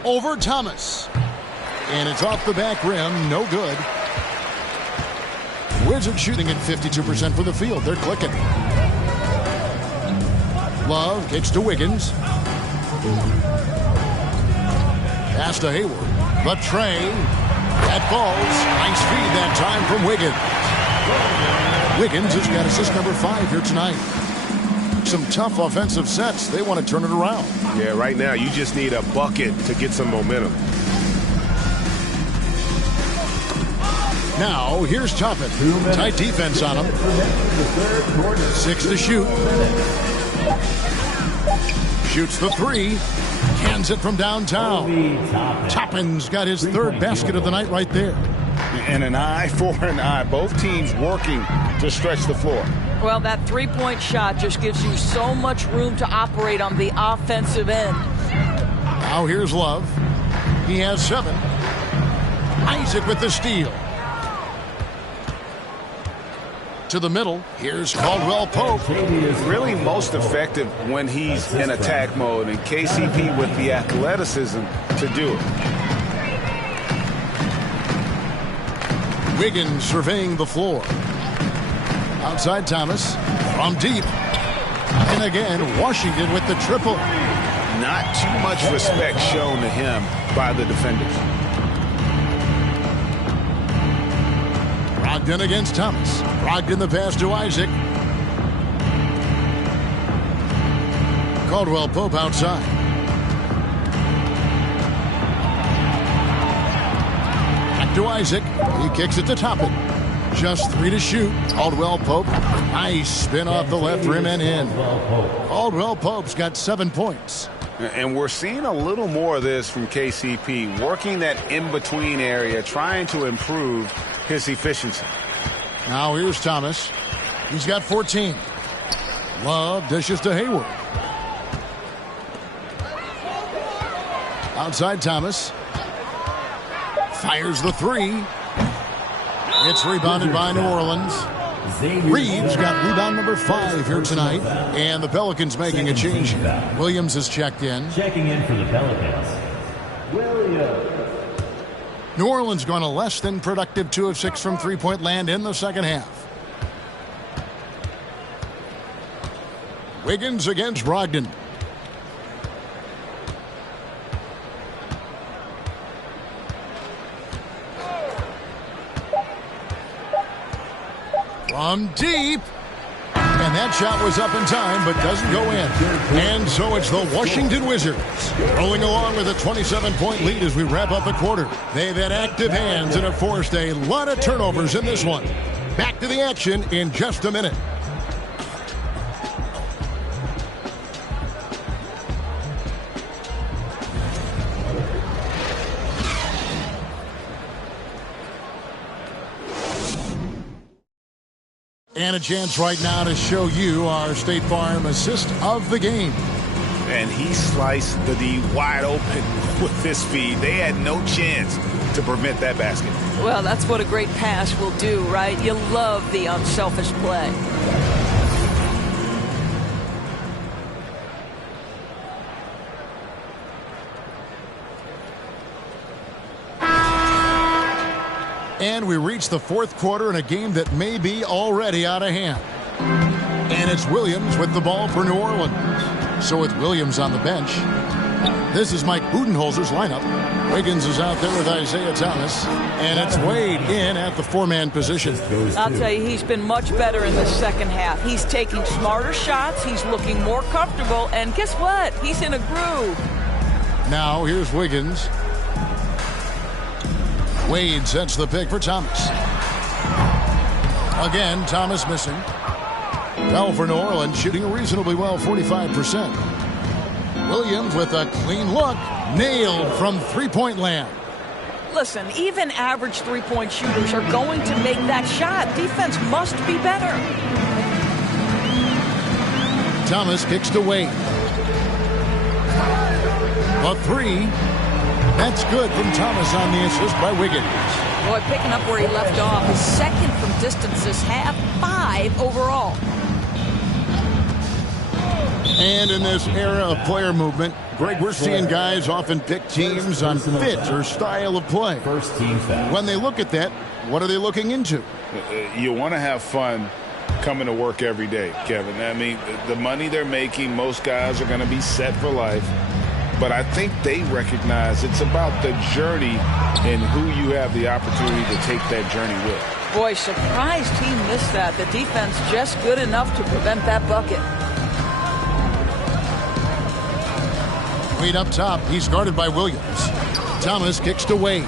Over Thomas. And it's off the back rim. No good. Wizards shooting at 52% for the field. They're clicking. Love kicks to Wiggins. Pass to Hayward. The tray. That falls. Nice feed that time from Wiggins. Wiggins has got assist number 5 here tonight. Some tough offensive sets. They want to turn it around. Yeah, right now you just need a bucket to get some momentum. Now, here's Toppin. Tight defense on him. 6 to shoot. Shoots the 3. Cans it from downtown. Toppin's got his third basket of the night right there. And an eye for an eye. Both teams working to stretch the floor. Well, that three-point shot just gives you so much room to operate on the offensive end. Now here's Love. He has 7. Isaac with the steal. To the middle. Here's Caldwell Pope. Really most effective when he's in attack mode, and KCP with the athleticism to do it. Wiggins surveying the floor. Outside Thomas. From deep. And again, Washington with the triple. Not too much respect shown to him by the defenders. Brogdon against Thomas. Brogdon the pass to Isaac. Caldwell Pope outside. Back to Isaac. He kicks it to Toppin. Just 3 to shoot. Caldwell Pope. Nice spin off the left rim and in. Caldwell Pope's got 7 points. And we're seeing a little more of this from KCP, working that in-between area, trying to improve his efficiency. Now here's Thomas. He's got 14. Love dishes to Hayward. Outside Thomas. Fires the 3. It's rebounded by New Orleans. Reed's got rebound number 5 here tonight. And the Pelicans making a change. Williams has checked in. Checking in for the Pelicans. Williams. New Orleans gone a less than productive 2 of 6 from three-point land in the second half. Wiggins against Brogdon. From deep. And that shot was up in time, but doesn't go in. And so it's the Washington Wizards rolling along with a 27-point lead as we wrap up the quarter. They've had active hands and have forced a lot of turnovers in this one. Back to the action in just a minute. And a chance right now to show you our State Farm assist of the game. And he sliced the D wide open with his speed. They had no chance to prevent that basket. Well, that's what a great pass will do, right? You love the unselfish play. And we reach the fourth quarter in a game that may be already out of hand. And it's Williams with the ball for New Orleans. So with Williams on the bench, this is Mike Budenholzer's lineup. Wiggins is out there with Isaiah Thomas. And it's Wade in at the four-man position. I'll tell you, he's been much better in the second half. He's taking smarter shots. He's looking more comfortable. And guess what? He's in a groove. Now here's Wiggins. Wade sets the pick for Thomas. Again, Thomas missing. Well, for New Orleans, shooting reasonably well, 45%. Williams with a clean look. Nailed from three-point land. Listen, even average three-point shooters are going to make that shot. Defense must be better. Thomas kicks to Wade. A three. That's good from Thomas on the assist by Wiggins. Boy, picking up where he left off. His second from distance this half, 5 overall. And in this era of player movement, Greg, we're seeing guys often pick teams on fit or style of play. First team foul. When they look at that, what are they looking into? You want to have fun coming to work every day, Kevin. I mean, the money they're making, most guys are going to be set for life. But I think they recognize it's about the journey and who you have the opportunity to take that journey with. Boy, surprised he missed that. The defense just good enough to prevent that bucket. Wade up top. He's guarded by Williams. Thomas kicks to Wade.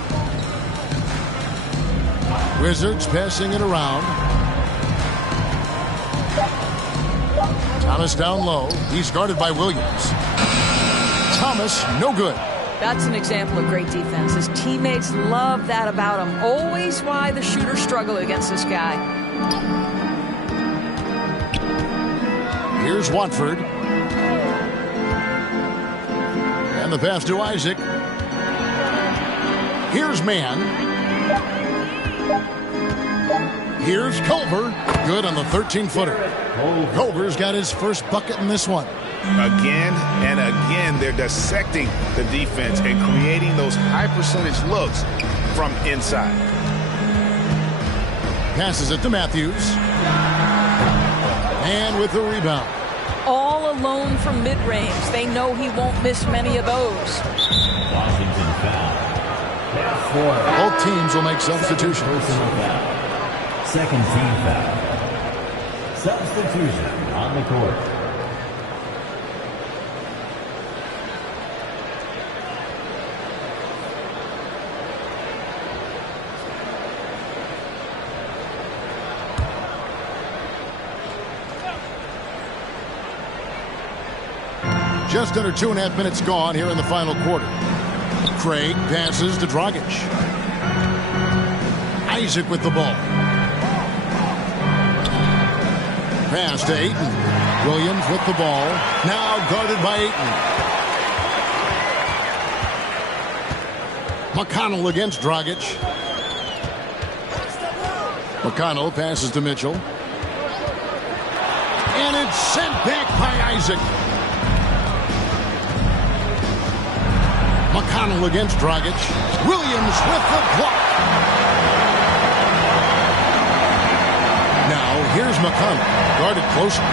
Wizards passing it around. Thomas down low. He's guarded by Williams. Thomas, no good. That's an example of great defense. His teammates love that about him. Always why the shooters struggle against this guy. Here's Watford. And the pass to Isaac. Here's Mann. Here's Culver. Good on the 13-footer. Culver's got his first bucket in this one. Again and again, they're dissecting the defense and creating those high-percentage looks from inside. Passes it to Matthews. And with the rebound. All alone from mid-range. They know he won't miss many of those. Washington foul. Both teams will make substitutions. Second team foul. Substitution on the court. Just under 2.5 minutes gone here in the final quarter. Craig passes to Dragic. Isaac with the ball. Pass to Ayton. Williams with the ball. Now guarded by Ayton. McConnell against Dragic. McConnell passes to Mitchell. And it's sent back by Isaac. McConnell against Dragic. Williams with the block. Now here's McConnell. Guarded closely.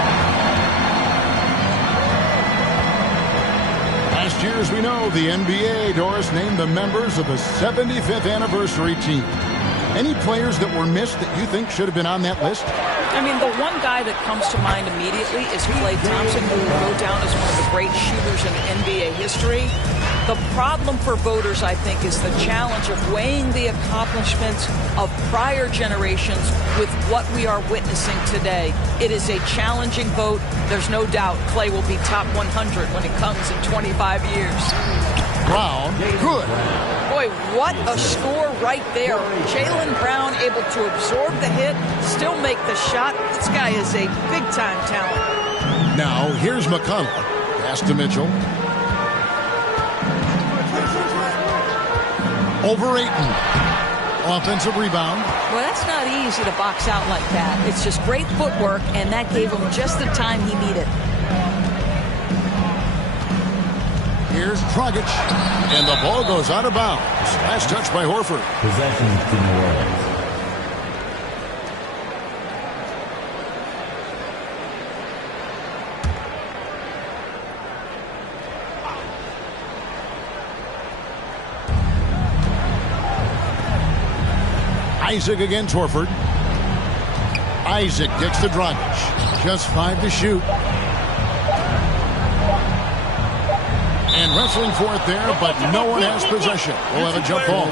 year, as we know, the NBA, Doris, named the members of the 75th anniversary team. Any players that were missed that you think should have been on that list? I mean, the one guy that comes to mind immediately is Klay Thompson, who will go down as one of the great shooters in NBA history. The problem for voters, I think, is the challenge of weighing the accomplishments of prior generations with what we are witnessing today. It is a challenging vote. There's no doubt Klay will be top 100 when it comes in 25 years. Brown, good. Boy, what a score right there. Jaylen Brown able to absorb the hit, still make the shot. This guy is a big-time talent. Now, here's McConnell. Pass to Mitchell. Over Ayton. Offensive rebound. Well, that's not easy to box out like that. It's just great footwork, and that gave him just the time he needed. Here's Dragic, and the ball goes out of bounds. Last touch by Horford. Possession to New Orleans. Isaac against Horford. Isaac kicks to Dragic. Just 5 to shoot. And wrestling for it there, but no one has possession. We'll have a jump ball.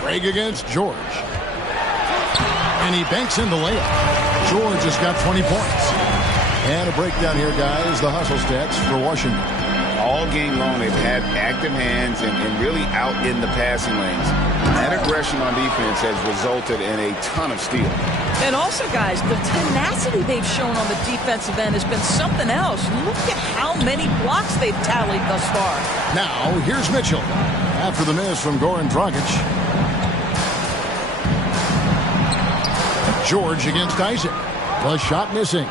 Craig against George. And he banks in the layup. George has got 20 points. And a breakdown here, guys. The hustle stats for Washington. All game long, they've had active hands and really out in the passing lanes. That aggression on defense has resulted in a ton of steals. And also, guys, the tenacity they've shown on the defensive end has been something else. Look at how many blocks they've tallied thus far. Now, here's Mitchell. After the miss from Goran Dragic. George against Isaac. The shot missing.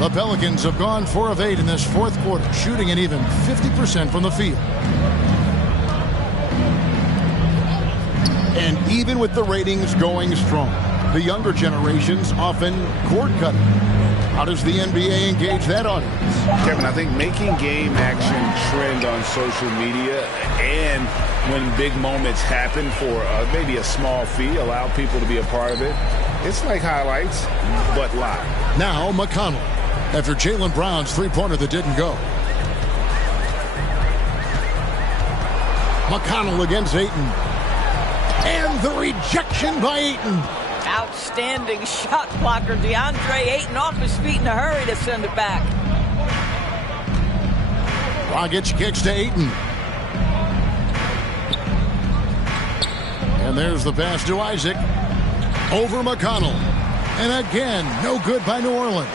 The Pelicans have gone 4 of 8 in this fourth quarter, shooting an even 50% from the field. And even with the ratings going strong, the younger generations often cord-cutting. How does the NBA engage that audience? Kevin, I think making game action trend on social media and when big moments happen for maybe a small fee, allow people to be a part of it. It's like highlights, but live. Now McConnell. After Jaylen Brown's three-pointer that didn't go. McConnell against Ayton. And the rejection by Ayton. Outstanding shot blocker. DeAndre Ayton off his feet in a hurry to send it back. Dragic kicks to Ayton. And there's the pass to Isaac. Over McConnell. And again, no good by New Orleans.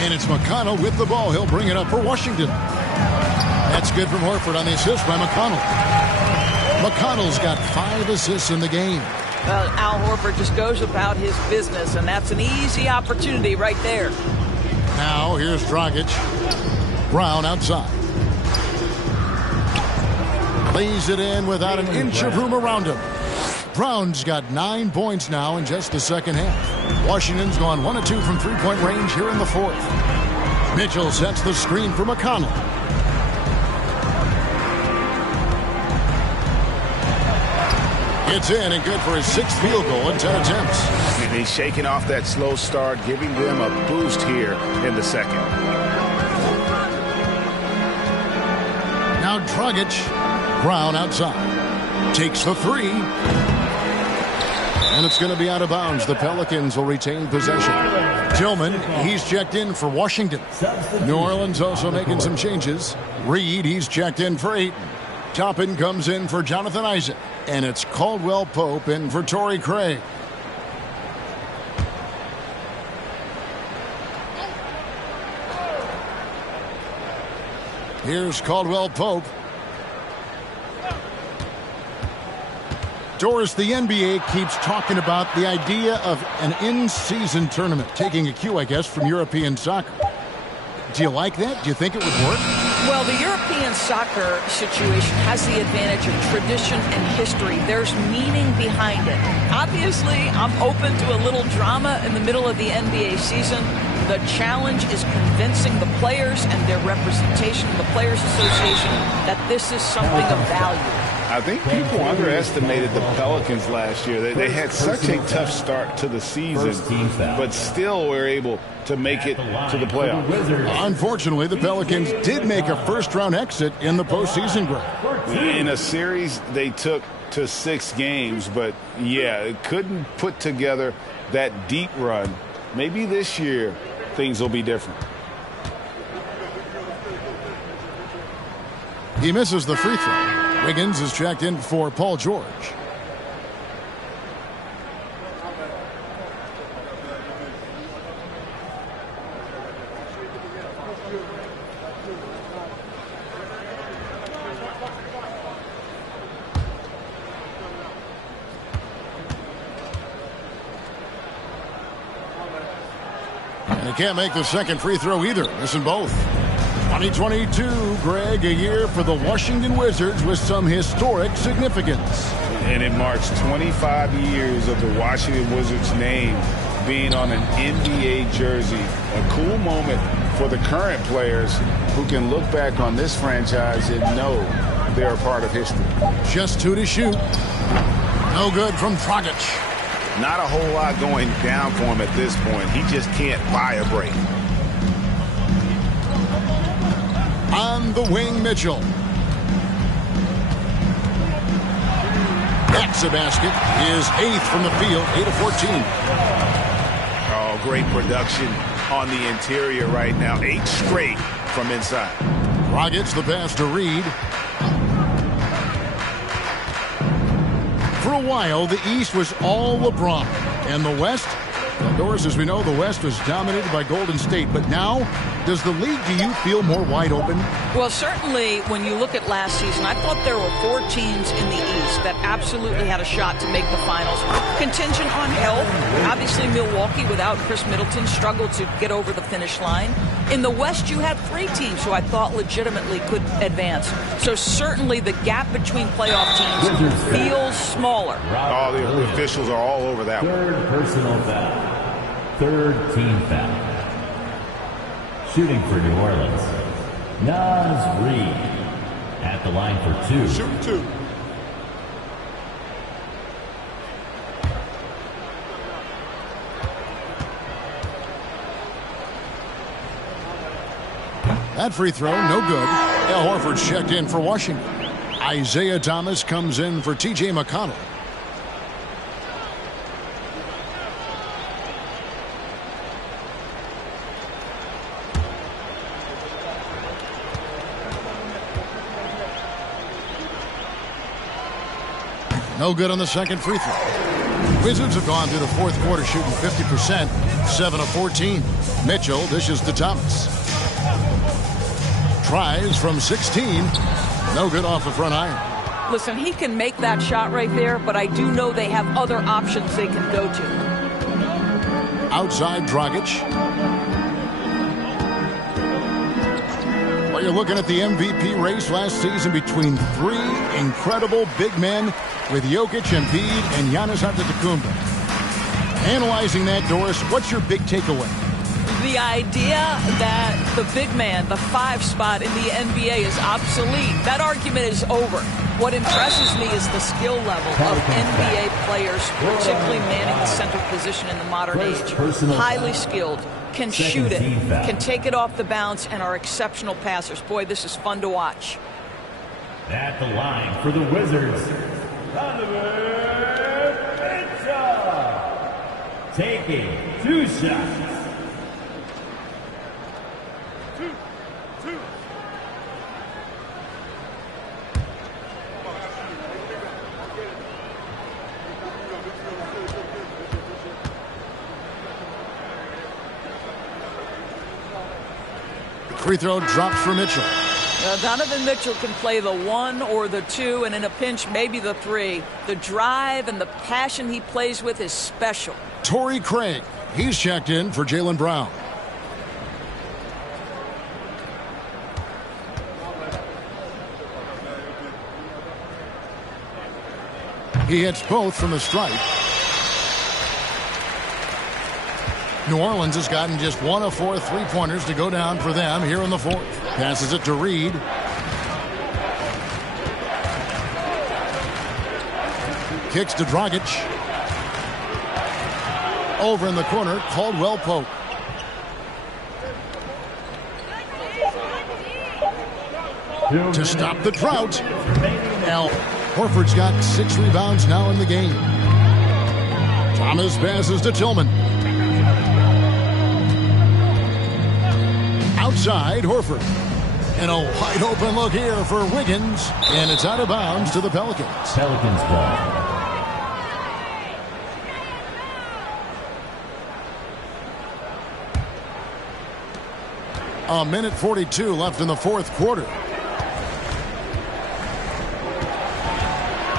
And it's McConnell with the ball. He'll bring it up for Washington. That's good from Horford on the assist by McConnell. McConnell's got 5 assists in the game. Well, Al Horford just goes about his business, and that's an easy opportunity right there. Now, here's Dragic. Brown outside. Lays it in without an inch of room around him. Brown's got 9 points now in just the second half. Washington's gone 1 of 2 from three-point range here in the fourth. Mitchell sets the screen for McConnell. It's in and good for his 6th field goal in 10 attempts. And he's shaking off that slow start, giving them a boost here in the second. Now Dragic. Brown outside. Takes the 3. And it's going to be out of bounds. The Pelicans will retain possession. Tillman, he's checked in for Washington. New Orleans also making some changes. Reed, he's checked in for Ayton. Toppin comes in for Jonathan Isaac. And it's Caldwell Pope in for Torrey Craig. Here's Caldwell Pope. Doris, the NBA keeps talking about the idea of an in-season tournament, taking a cue, I guess, from European soccer. Do you like that? Do you think it would work? Well, the European soccer situation has the advantage of tradition and history. There's meaning behind it. Obviously, I'm open to a little drama in the middle of the NBA season. The challenge is convincing the players and their representation, the Players Association, that this is something of value. I think people underestimated the Pelicans last year. They had such a tough start to the season, but still were able to make it to the playoffs. Unfortunately, the Pelicans did make a first-round exit in the postseason, Greg. In a series they took to 6 games, but yeah, it couldn't put together that deep run. Maybe this year things will be different. He misses the free throw. Wiggins is checked in for Paul George. And he can't make the second free throw either. Missing both. 2022, Greg, a year for the Washington Wizards with some historic significance. And it marks 25 years of the Washington Wizards name being on an NBA jersey. A cool moment for the current players who can look back on this franchise and know they're a part of history. Just 2 to shoot. No good from Dragic. Not a whole lot going down for him at this point. He just can't buy a break. On the wing, Mitchell. That's a basket. His 8th from the field, 8 of 14. Oh, great production on the interior right now. 8 straight from inside. Dragic the pass to Reed. For a while, the East was all LeBron. And the West, well, Doris, as we know, the West was dominated by Golden State. But now, does the league, do you feel, more wide open? Well, certainly when you look at last season, I thought there were 4 teams in the East that absolutely had a shot to make the finals. Contingent on health. Obviously, Milwaukee, without Chris Middleton, struggled to get over the finish line. In the West, you had 3 teams who I thought legitimately could advance. So certainly the gap between playoff teams feels smaller. Oh, the officials are all over that one. Third personal foul. Third team foul. Shooting for New Orleans, Naz Reid at the line for 2. Shooting 2. That free throw, no good. Al Horford checked in for Washington. Isaiah Thomas comes in for T.J. McConnell. No good on the second free throw. Wizards have gone through the 4th quarter shooting 50%, 7 of 14. Mitchell dishes to Thomas. Tries from 16. No good off the front iron. Listen, he can make that shot right there, but I do know they have other options they can go to. Outside Dragic. Well, you're looking at the MVP race last season between 3 incredible big men with Jokic, Embiid, and Giannis Antetokounmpo. Analyzing that, Doris, what's your big takeaway? The idea that the big man, the 5 spot in the NBA is obsolete. That argument is over. What impresses me is the skill level of NBA players, particularly manning the center position in the modern age. Highly skilled, can shoot it, can take it off the bounce, and are exceptional passers. Boy, this is fun to watch. At the line for the Wizards, taking 2 shots. Free throw drops for Mitchell. Donovan Mitchell can play the 1 or the 2, and in a pinch, maybe the 3. The drive and the passion he plays with is special. Torrey Craig, he's checked in for Jaylen Brown. He hits both from the stripe. New Orleans has gotten just 1 of 4 3-pointers to go down for them here in the fourth. Passes it to Reed. Kicks to Dragic. Over in the corner, Caldwell Pope. To stop the drought. Al Horford's got 6 rebounds now in the game. Thomas passes to Tillman. Outside, Horford. And a wide open look here for Wiggins. And it's out of bounds to the Pelicans. Pelicans ball. A minute 42 left in the fourth quarter.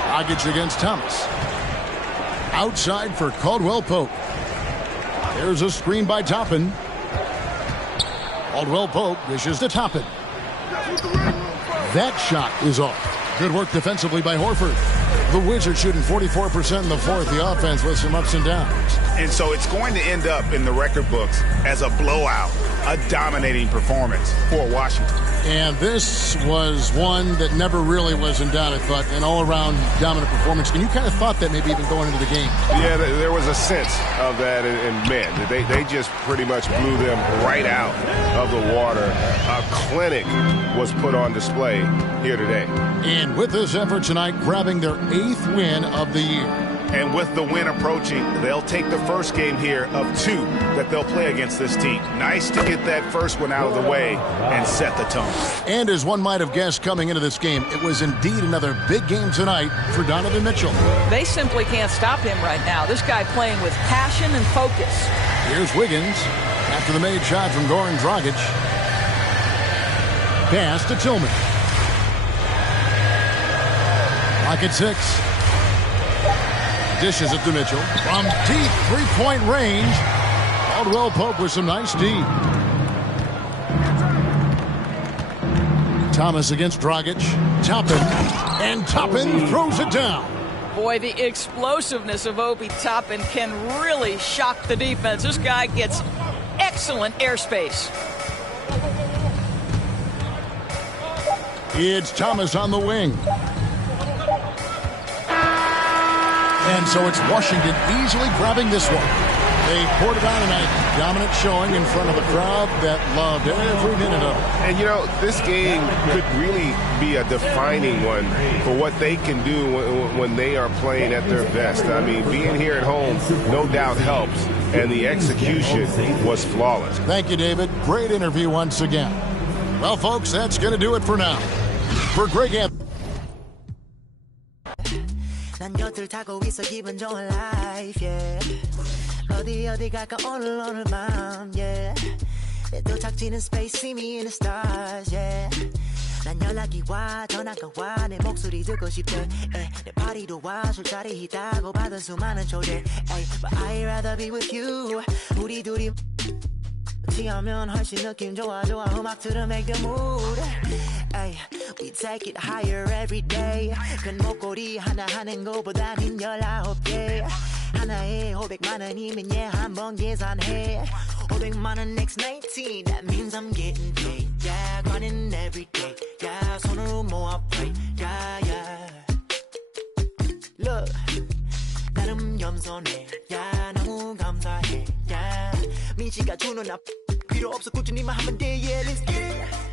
Dragic against Thomas. Outside for Caldwell Pope. There's a screen by Toppin. Caldwell Pope dishes to Toppin. That shot is off. Good work defensively by Horford. The Wizards shooting 44% in the fourth. The offense with some ups and downs. And so it's going to end up in the record books as a blowout, a dominating performance for Washington. And this was one that never really was in doubt, I thought, an all-around dominant performance. And you kind of thought that maybe even going into the game. Yeah, there was a sense of that, and man, they just pretty much blew them right out of the water. A clinic was put on display here today. And with this effort tonight, grabbing their 8th win of the year. And with the win approaching, they'll take the first game here of 2 that they'll play against this team. Nice to get that first one out of the way and set the tone. And as one might have guessed coming into this game, it was indeed another big game tonight for Donovan Mitchell. They simply can't stop him right now. This guy playing with passion and focus. Here's Wiggins after the made shot from Goran Dragic. Pass to Tillman. Lock at 6. Dishes it to Mitchell. From deep three-point range. Caldwell Pope with some nice D. Thomas against Dragic. Toppin. And Toppin throws it down. Boy, the explosiveness of Obi Toppin can really shock the defense. This guy gets excellent airspace. It's Thomas on the wing. And so it's Washington easily grabbing this one. They poured it on tonight. Dominant showing in front of a crowd that loved every minute of it. And, you know, this game could really be a defining one for what they can do when they are playing at their best. I mean, being here at home no doubt helps, and the execution was flawless. Thank you, David. Great interview once again. Well, folks, that's going to do it for now. For Greg Anthony. 난 곁을 타고 있어 기분 좋은 life, yeah. 어디 갈까 오늘 밤, yeah. 내 도착지는 space, see me in the stars, yeah. 난 연락이 와, 전화가 와, 내 목소리 듣고 싶대, 내 파리도 와, 술자리 있다고 받은 수많은 초대, but I'd rather be with you. 우리 둘이 취하면 훨씬 느낌 좋아 음악 들어 make the mood. Ay, we take it higher every day. 큰 목걸이 하나 하는 거보다는 19개. 하나에 500만 원이면 한번 계산해. 500만 원 next 19. That means I'm getting paid. Yeah, grinding every day. Yeah, 손으로 모아 pray. Yeah, yeah. Look, 나름 겸손해. Yeah, 너무 감사해. Yeah, 민지가 주는 필요 없어 꾸준히만 하면 돼. Yeah, let's get it.